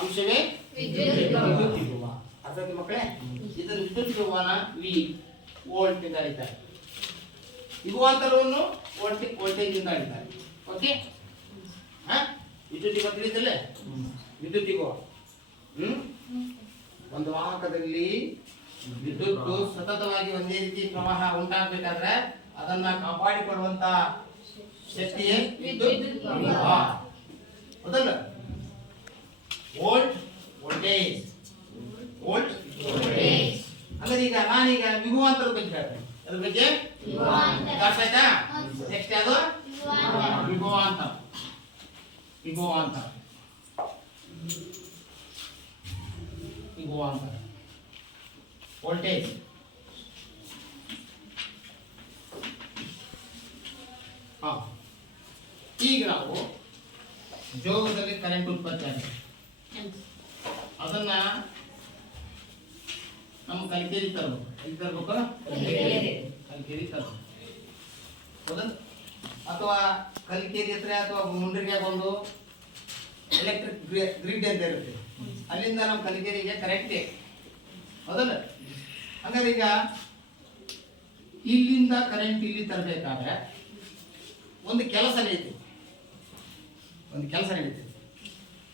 ಅಂಶವೇ ವಿದ್ಯುತ್ ವಿಭವ. ಅರ್ಥ ಮಕ್ಕಳೇ? ಇದನ್ನು ವಿದ್ಯುತ್ ವಿಭವನ ವಿ ವೋಲ್ಟ್ ಇಂದ ಅಳಿತಾರೆ. ವಿಭವಾಂತರವನ್ನು ವೋಲ್ಟೇಜ್ ಇಂದ ಅಳಿತಾರೆ. ಓಕೆ ವಿದ್ಯುತ್ತಿಗೆ ತಿಳಿದಿಲ್ಲ ವಿದ್ಯುತ್ತಿಗೂ ಒಂದು ವಾಹಕದಲ್ಲಿ ವಿದ್ಯುತ್ ಸತತವಾಗಿ ಒಂದೇ ರೀತಿ ಪ್ರವಾಹ ಉಂಟಾಗಬೇಕಾದ್ರೆ ಅದನ್ನ ಕಾಪಾಡಿಕೊಳ್ಳುವಂತ ಶಕ್ತಿಯೇ ವಿದ್ಯುತ್ ಪ್ರವಾಹ ಹೌದಲ್ಲ ವೋಲ್ಟೇಜ್ ಅಂದ್ರೆ ಈಗ ನಾನೀಗ ವಿಭವಾಂತರದ ಬಗ್ಗೆ ಹೇಳ್ತೇನೆ ಅದ್ರ ಬಗ್ಗೆ ಅರ್ಥ ಆಯ್ತಾ ನೆಕ್ಸ್ಟ್ ಯಾವುದು ವಿಭವಾಂತರ ವೋಲ್ಟೇಜ್ ಈಗ ನಾವು ಜೋಗದಲ್ಲಿ ಕರೆಂಟ್ ಉತ್ಪತ್ತಿ ಆಗಿದೆ ಅದನ್ನ ನಮ್ಮ ಕಲಿಕೇರಿ ತರಬೇಕು ಕಲಿಕೇರಿ ತರಬೇಕು ಹೌದಾ ಅಥವಾ ಕಲಿಕೇರಿ ಹತ್ರ ಅಥವಾ ಮುಂಡ್ರಿಗೆ ಒಂದು ಎಲೆಕ್ಟ್ರಿಕ್ ಗ್ರಿಡ್ ಅಂತ ಇರುತ್ತೆ ಅಲ್ಲಿಂದ ನಮ್ಮ ಕಲಿಕೇರಿಗೆ ಕರೆಂಟ್ ಹೌದಲ್ಲ ಹಾಗಾದ್ರೆ ಈಗ ಇಲ್ಲಿಂದ ಕರೆಂಟ್ ಇಲ್ಲಿ ತರಬೇಕಾದ್ರೆ ಒಂದು ಕೆಲಸ ನಡೀತದೆ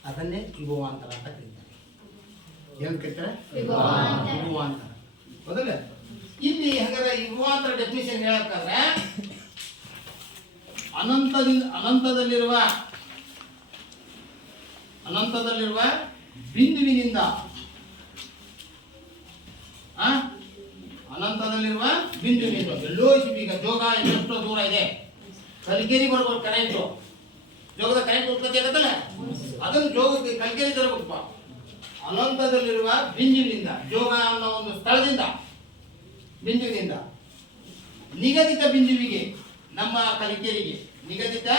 ಅದನ್ನೇ ವಿಭವಾಂತರ ಅಂತ ಕರೀತಾರೆ ಏನು ಕರೀತಾರೆ ವಿಭವಾಂತರ ಹೌದಲ್ಲ ಇಲ್ಲಿ ಹಾಗಾದ್ರೆ ವಿಭವಾಂತರ ಡೆಫಿನಿಷನ್ ಹೇಳಬೇಕಾದ್ರೆ ಅನಂತದಲ್ಲಿರುವ ಬಿಂದುವಿನಿಂದ ಎಲ್ಲೋ ಈಗ ಜೋಗ ಎಷ್ಟೋ ದೂರ ಇದೆ ಕಲಿಕೇರಿ ಬರ್ಬೋದು ಕರೆಂಟು ಜೋಗದ ಕರೆಂಟ್ ಉತ್ಪತ್ತಿ ಆಗುತ್ತಲ್ಲ ಅದನ್ನು ಜೋಗಕ್ಕೆ ಕಲಿಕೇರಿ ತರಬೇಕಪ್ಪ ಅನಂತದಲ್ಲಿರುವ ಬಿಂದುವಿನಿಂದ ಜೋಗ ಅನ್ನೋ ಒಂದು ಸ್ಥಳದಿಂದ ಬಿಂದುವಿನಿಂದ ನಿಗದಿತ ಬಿಂದುವಿಗೆ ನಮ್ಮ ಕಲಿಕೇರಿಗೆ ನಿಗದಿತ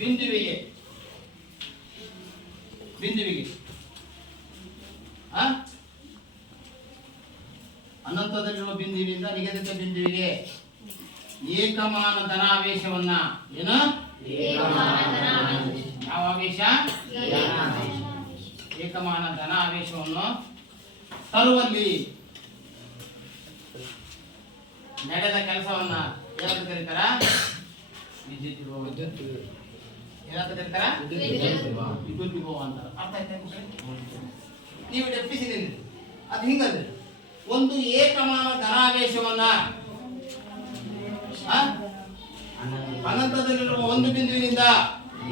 ಬಿಂದುವಿಗೆ ಅನಂತದಲ್ಲಿರುವ ಬಿಂದುವಿನಿಂದ ನಿಗದಿತ ಬಿಂದುವಿಗೆ ಏಕಮಾನ ಧನಾವೇಶವನ್ನ ಏನು ಯಾವ ಆವೇಶ ಏಕಮಾನ ಧನಾವೇಶವನ್ನು ತರುವಲ್ಲಿ ನಡೆದ ಕೆಲಸವನ್ನ ಏನಂತ ಕರೀತಾರ ಏನಂತ ಕರೀತಾರ ವಿದ್ಯುತ್ ವಿಭವ ಅಂತ ಅರ್ಥ ಆಯ್ತಾ ನೀವು ಡೆಫಿನಿಷನ್ ಅದು ಹಿಂಗಂದ್ರೆ ಒಂದು ಏಕಮಾನ ಧನಾವೇಶವನ್ನ ಅನಂತದಲ್ಲಿರುವ ಒಂದು ಬಿಂದುವಿನಿಂದ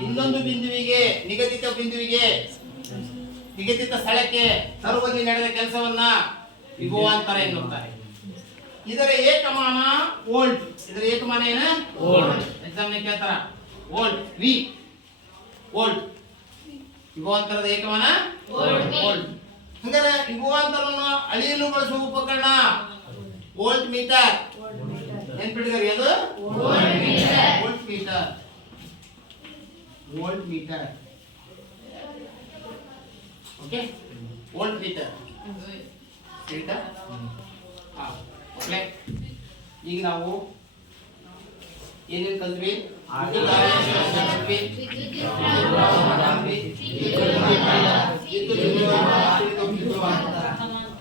ಇನ್ನೊಂದು ಬಿಂದುವಿಗೆ ನಿಗದಿತ ಸ್ಥಳಕ್ಕೆ ತರುವಲ್ಲಿ ನಡೆದ ಕೆಲಸವನ್ನ ವಿಭವಾಂತರ ಎನ್ನುತ್ತಾರೆ. ಇದರ ಏಕಮಾನ ವೋಲ್ಟ್. ಇದರ ಏಕಮಾನ ಏನ ವೋಲ್ಟ್. ಎಕ್ಸಾಮ್ ಕೇಳ್ತಾರ ವೋಲ್ಟ್ ವಿ ವೋಲ್ಟ್. ವಿಭವಾಂತರದ ಏಕಮಾನ ವೋಲ್ಟ್. ಹಂಗಾರೆ ವಿಭವಾಂತರವನ್ನು ಅಳೆಯಲು ಬಳಸುವ ಉಪಕರಣ ವೋಲ್ಟ್ ಮೀಟರ್. ನೆನ್ಪಿಟ್ಟಿದ್ದಾರೆ ಅದು volt meter. Okay volt meter ತಿಳಿತಾ? ಈಗ ನಾವು ಏನೇನು ಕಲ್ತ್ವಿ?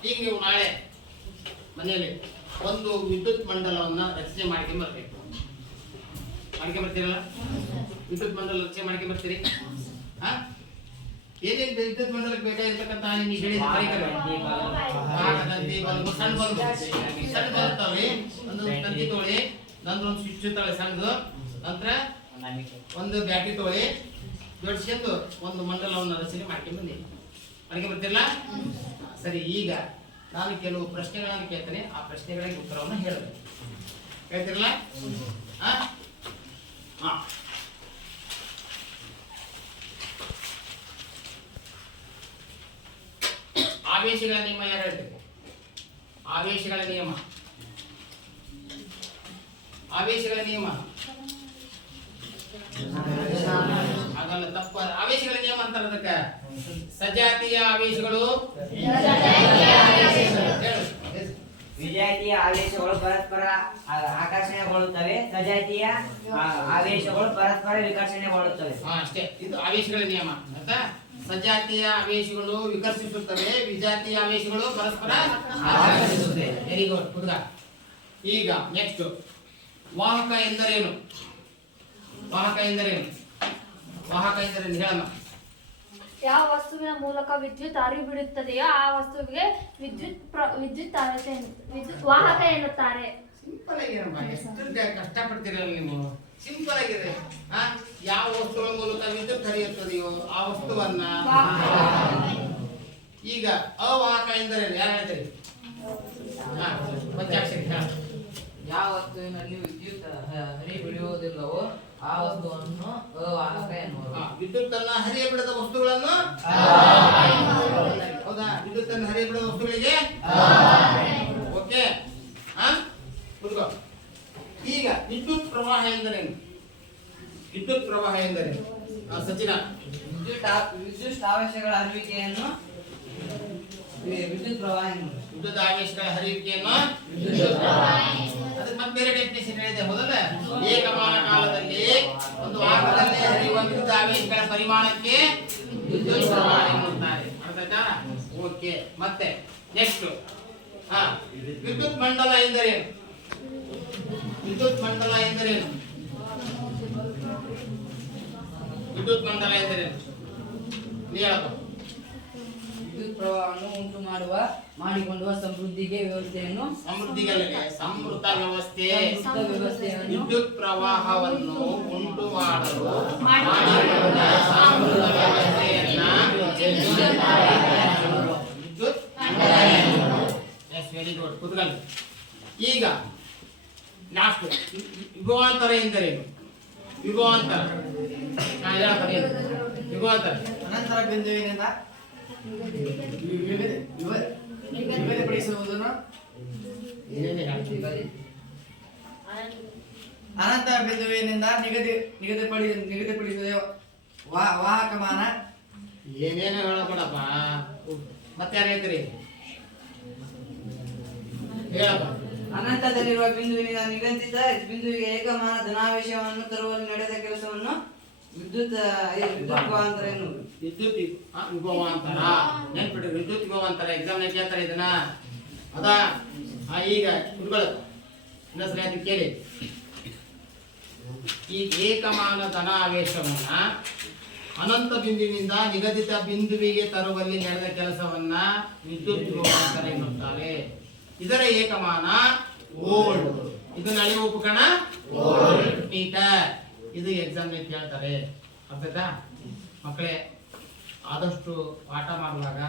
ಈಗ ನೀವು ನಾಳೆ ಮನೆಯಲ್ಲಿ ಒಂದು ವಿದ್ಯುತ್ ಮಂಡಲವನ್ನ ರಚನೆ ಮಾಡ್ಕೊಂಡ್ಬರ್ಬೇಕು. ಮಾಡ್ಕೊಂಡ್ಬರ್ತೀರಲ್ಲ? ವಿದ್ಯುತ್ ಮಂಡಲ ರಚನೆ ಮಾಡ್ಕೊಂಡ್ಬರ್ತೀರಿ? ಏನೇನು ವಿದ್ಯುತ್ ಮಂಡಲಕ್ಕೆ ಬೇಕಾಗಿರ್ತಕ್ಕಂಥ ನೀವು ಹೇಳಿದ ಸಣ್ಣ ಬರುತ್ತವೆ. ಒಂದು ತಂತಿ ತೊಳಿ, ನಂತರ ಒಂದು ಸ್ವಿಚ್ ತಗೊಳ್ಳಿ ಸಣ್ಣದು, ನಂತರ ಒಂದು ಬ್ಯಾಟ್ರಿ ತೊಳಿ, ಜೋಡಿಸ್ಕೊಂಡು ಒಂದು ಮಂಡಲವನ್ನು ರಚನೆ ಮಾಡ್ಕೊಂಡ್ಬರ್ತಿರಲ್ಲ? ಸರಿ, ಈಗ ನಾನು ಕೆಲವು ಪ್ರಶ್ನೆಗಳನ್ನು ಕೇಳ್ತೇನೆ. ಆ ಪ್ರಶ್ನೆಗಳಿಗೆ ಉತ್ತರವನ್ನು ಹೇಳಬೇಕು. ಹೇಳ್ತಿರಲ್ಲ? ಆವೇಶಗಳ ನಿಯಮ ಯಾರು ಹೇಳ್ಬೇಕು? ಆವೇಶಗಳ ನಿಯಮ ಹಾಗಲ್ಲ, ತಪ್ಪ. ಆವೇಶಗಳ ನಿಯಮ ಅಂತಾರೆ ಅದಕ್ಕೆ. ಸಜಾತಿಯ ಆವೇಶಗಳು, ವಿಜಾತಿಯ ಆವೇಶಗಳು ಪರಸ್ಪರ ಆಕರ್ಷಣೆಗೊಳ್ಳುತ್ತವೆ. ಸಜಾತಿಯ ಆವೇಶಗಳು ಪರಸ್ಪರ ವಿಕರ್ಷಣೆಗೊಳ್ಳುತ್ತವೆ. ಅಷ್ಟೇ, ಇದು ಆವೇಶಗಳ ನಿಯಮ ಅಂತ. ಸಜಾತಿಯ ಆವೇಶಗಳು ವಿಕರ್ಷಿಸುತ್ತವೆ, ವಿಜಾತಿಯ ಆವೇಶಗಳು ಪರಸ್ಪರ ಆಕರ್ಷಿಸುತ್ತವೆ. ವೆರಿ ಗುಡ್ ಹುಡುಗ. ಈಗ ನೆಕ್ಸ್ಟ್, ವಾಹಕ ಎಂದರೇನು? ವಾಹಕ ಎಂದರೇನು? ವಾಹಕ ಎಂದರೇನು ಹೇಳಮ್ಮ. ಯಾವ ವಸ್ತುವಿನ ಮೂಲಕ ವಿದ್ಯುತ್ ಹರಿವು ಬಿಡುತ್ತದೆಯೋ ಆ ವಸ್ತುವಿಗೆ ವಾಹಕ ಎನ್ನುತ್ತಾರೆ. ಸಿಂಪಲ್ ಆಗಿರಮ್ಮ, ಎಷ್ಟು ಕಷ್ಟಪಡ್ತೀರಲ್ಲ ನೀವು. ಸಿಂಪಲ್ ಆಗಿದೆ. ಯಾವ ವಸ್ತುಗಳ ಮೂಲಕ ವಿದ್ಯುತ್ ಹರಿಯುತ್ತದೆಯೋ ಆ ವಸ್ತುವನ್ನ. ಈಗ ಅವಾಹಕ ಎಂದರೇನು ಯಾರು ಹೇಳ್ತೀರಿ? ಪಂಚಾಕ್ಷರಿ ಹೇಳ. ಯಾವ ವಸ್ತುವಿನಲ್ಲಿ ವಿದ್ಯುತ್ ಹರಿಬಿಡುವುದಿಲ್ಲವೋ ಆ ವಸ್ತುವನ್ನು ಅವಾಹಕ ಎನ್ನುವರು. ವಿದ್ಯುತ್ ಅನ್ನ ಹರಿಯ ಬಿಡದ ವಸ್ತುಗಳನ್ನು ಹೌದಾ? ವಿದ್ಯುತ್ ಅನ್ನು ಹರಿಯ ಬಿಡದ ವಸ್ತುಗಳಿಗೆ ಓಕೆ. ಕೂತ್ಕೋ. ಈಗ ವಿದ್ಯುತ್ ಪ್ರವಾಹ ಎಂದರೇನು? ವಿದ್ಯುತ್ ಪ್ರವಾಹ ಎಂದರೇನು? ಸಚಿನ. ವಿದ್ಯುತ್ ಆವೇಶಗಳ ಹರಿಯುವಿಕೆಯನ್ನು ವಿದ್ಯುತ್ ಪ್ರವಾಹ ಎನ್ನುವರು. ವಿದ್ಯುತ್ ಆವೇಶಗಳ ಹರಿಯುವಿಕೆಯನ್ನು ಅದಕ್ಕೆ ಮತ್ತೆ ಬೇರೆ ಡೆಫಿನೇಷನ್ ಹೇಳಿದೆ ಹೌದಲ್ಲ? ಏಕಮಾನ ಕಾಲದಲ್ಲಿ ಒಂದು ವಾಹಕದಲ್ಲಿ ಹರಿಯುವ ವಿದ್ಯುತ್ ಆವೇಶಗಳ ಪರಿಮಾಣಕ್ಕೆ ವಿದ್ಯುತ್ ಪ್ರವಾಹ ಎನ್ನುತ್ತಾರೆ. ಅರ್ಥ ಆಯ್ತಾ? ಓಕೆ. ಮತ್ತೆ ನೆಕ್ಸ್ಟ್ ವಿದ್ಯುತ್ ಮಂಡಲ ಎಂದರೇನು? ವಿದ್ಯುತ್ ಮಂಡಲ ಎಂದರೇನು? ವಿದ್ಯುತ್ ಮಂಡಲ ಎಂದರೇನು? ಹೇಳಪ್ಪ. ವಿದ್ಯುತ್ ಪ್ರವಾಹವನ್ನು ಉಂಟು ಮಾಡಿಕೊಳ್ಳುವ ಸಮೃದ್ಧಿಗೆ ವ್ಯವಸ್ಥೆಯನ್ನು ಸಮೃದ್ಧಿಗಲ್ಲದೆ ಸಮೃದ್ಧ ವ್ಯವಸ್ಥೆ. ವ್ಯವಸ್ಥೆಯನ್ನು ವಿದ್ಯುತ್ ಪ್ರವಾಹವನ್ನು ಉಂಟು ಮಾಡಲು ಮಾಡಿಕೊಳ್ಳುವ ಸಮೃದ್ಧ ವ್ಯವಸ್ಥೆಯನ್ನ ವಿದ್ಯುತ್ ಎಸ್ ವೆರಿ ಗುಡ್. ಕುತ್ಕೊಳ್ಳಿ. ಈಗ ಲಾಸ್ಟ್ ಯುಗಾಂತರ ಎಂದರೇನು? ಯುಗಾಂತರ ಹೇಳ್ತಾರೆ. ಯುಗಾಂತರ ಅನಂತರ ಬಿಂದುವಿನಿಂದ ನಿಗದಿಪಡಿಸುವುದನ್ನು ಏನೇನು ಹೇಳ್ತೀವಿ? ಅನಂತರ ಬಿಂದುವಿನಿಂದ ನಿಗದಿಪಡಿಸುವ ವಾಹಕಮಾನ. ಏನೇನು ಹೇಳಬೇಡಪ್ಪ. ಮತ್ತೆ ಯಾರು ಹೇಳ್ತೀರಿ? ಹೇಳಪ್ಪ. ಅನಂತದಲ್ಲಿರುವ ಬಿಂದುವಿನಿಂದ ನಿಗದಿತ ಬಿಂದುವಿಗೆ ಏಕಮಾನ ಧನಾವೇಶವನ್ನು ತರುವಲ್ಲಿ ನಡೆದ ಕೆಲಸವನ್ನು ವಿದ್ಯುತ್ ವಿದ್ಯುತ್ ಎನ್ನುವುದು. ವಿದ್ಯುತ್ ಯುಗವಾಂತರ ನೆನ್ಪಿಡ್ರಿ. ವಿದ್ಯುತ್ ಯುಗವಾಂತರ ಎಕ್ಸಾಮ್ ಕೇಳ್ತಾರೆ ಇದನ್ನ. ಅದಾ ಈಗ ಕುತ್ಕೊಳ್ಳಿ. ಇನ್ನೊಂದ್ಸರಿ ಅದು ಕೇಳಿ. ಈ ಏಕಮಾನ ಧನಾವೇಶವನ್ನ ಅನಂತ ಬಿಂದುವಿನಿಂದ ನಿಗದಿತ ಬಿಂದುವಿಗೆ ತರುವಲ್ಲಿ ನಡೆದ ಕೆಲಸವನ್ನ ವಿದ್ಯುತ್ ಯುಗವಾಂತರ ಎನ್ನುತ್ತಾರೆ. ಇದರ ಏಕಮಾನ ವೋಲ್ಟ್. ಇದನ್ನ ಅಳೆಯುವ ಉಪಕರಣ ವೋಲ್ಟ್ ಮೀಟರ್. ಇದು ಎಕ್ಸಾಮ್ ಕೇಳ್ತಾರೆ. ಅರ್ಥಾಯ್ತಾ ಮಕ್ಕಳೇ? ಆದಷ್ಟು ಪಾಠ ಮಾಡುವಾಗ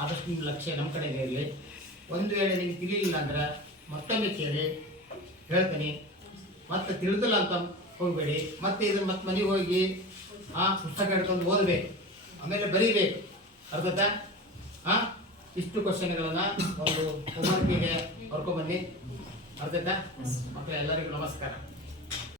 ಆದಷ್ಟು ನಿಮ್ಮ ಲಕ್ಷ್ಯ ನಮ್ಮ ಕಡೆಗೆ ಇರಲಿ. ಒಂದು ವೇಳೆ ನಿಮಗೆ ತಿಳಿಲಿಲ್ಲ ಅಂದ್ರೆ ಮತ್ತೊಮ್ಮೆ ಕೇಳಿ ಹೇಳ್ತೀನಿ. ಮತ್ತೆ ತಿಳಿದಿಲ್ಲ ಅಂತ ಹೋಗಬೇಡಿ. ಮತ್ತೆ ಇದನ್ನ ಮತ್ತೆ ಮನೆಗೆ ಹೋಗಿ ಪುಸ್ತಕ ಹಿಡ್ಕೊಂಡು ಓದಬೇಕು, ಆಮೇಲೆ ಬರೀಬೇಕು. ಅರ್ಥಾಯ್ತಾ? ಇಷ್ಟು ಕ್ವಶನ್ಗಳನ್ನ ಒಂದು ಹೋಮ್ವರ್ಕಿಗೆ ಬರ್ಕೊಂಡ್ಬನ್ನಿ. ಅರ್ಥಾಯ್ತಾ ಮಕ್ಕಳು? ಎಲ್ಲರಿಗೂ ನಮಸ್ಕಾರ.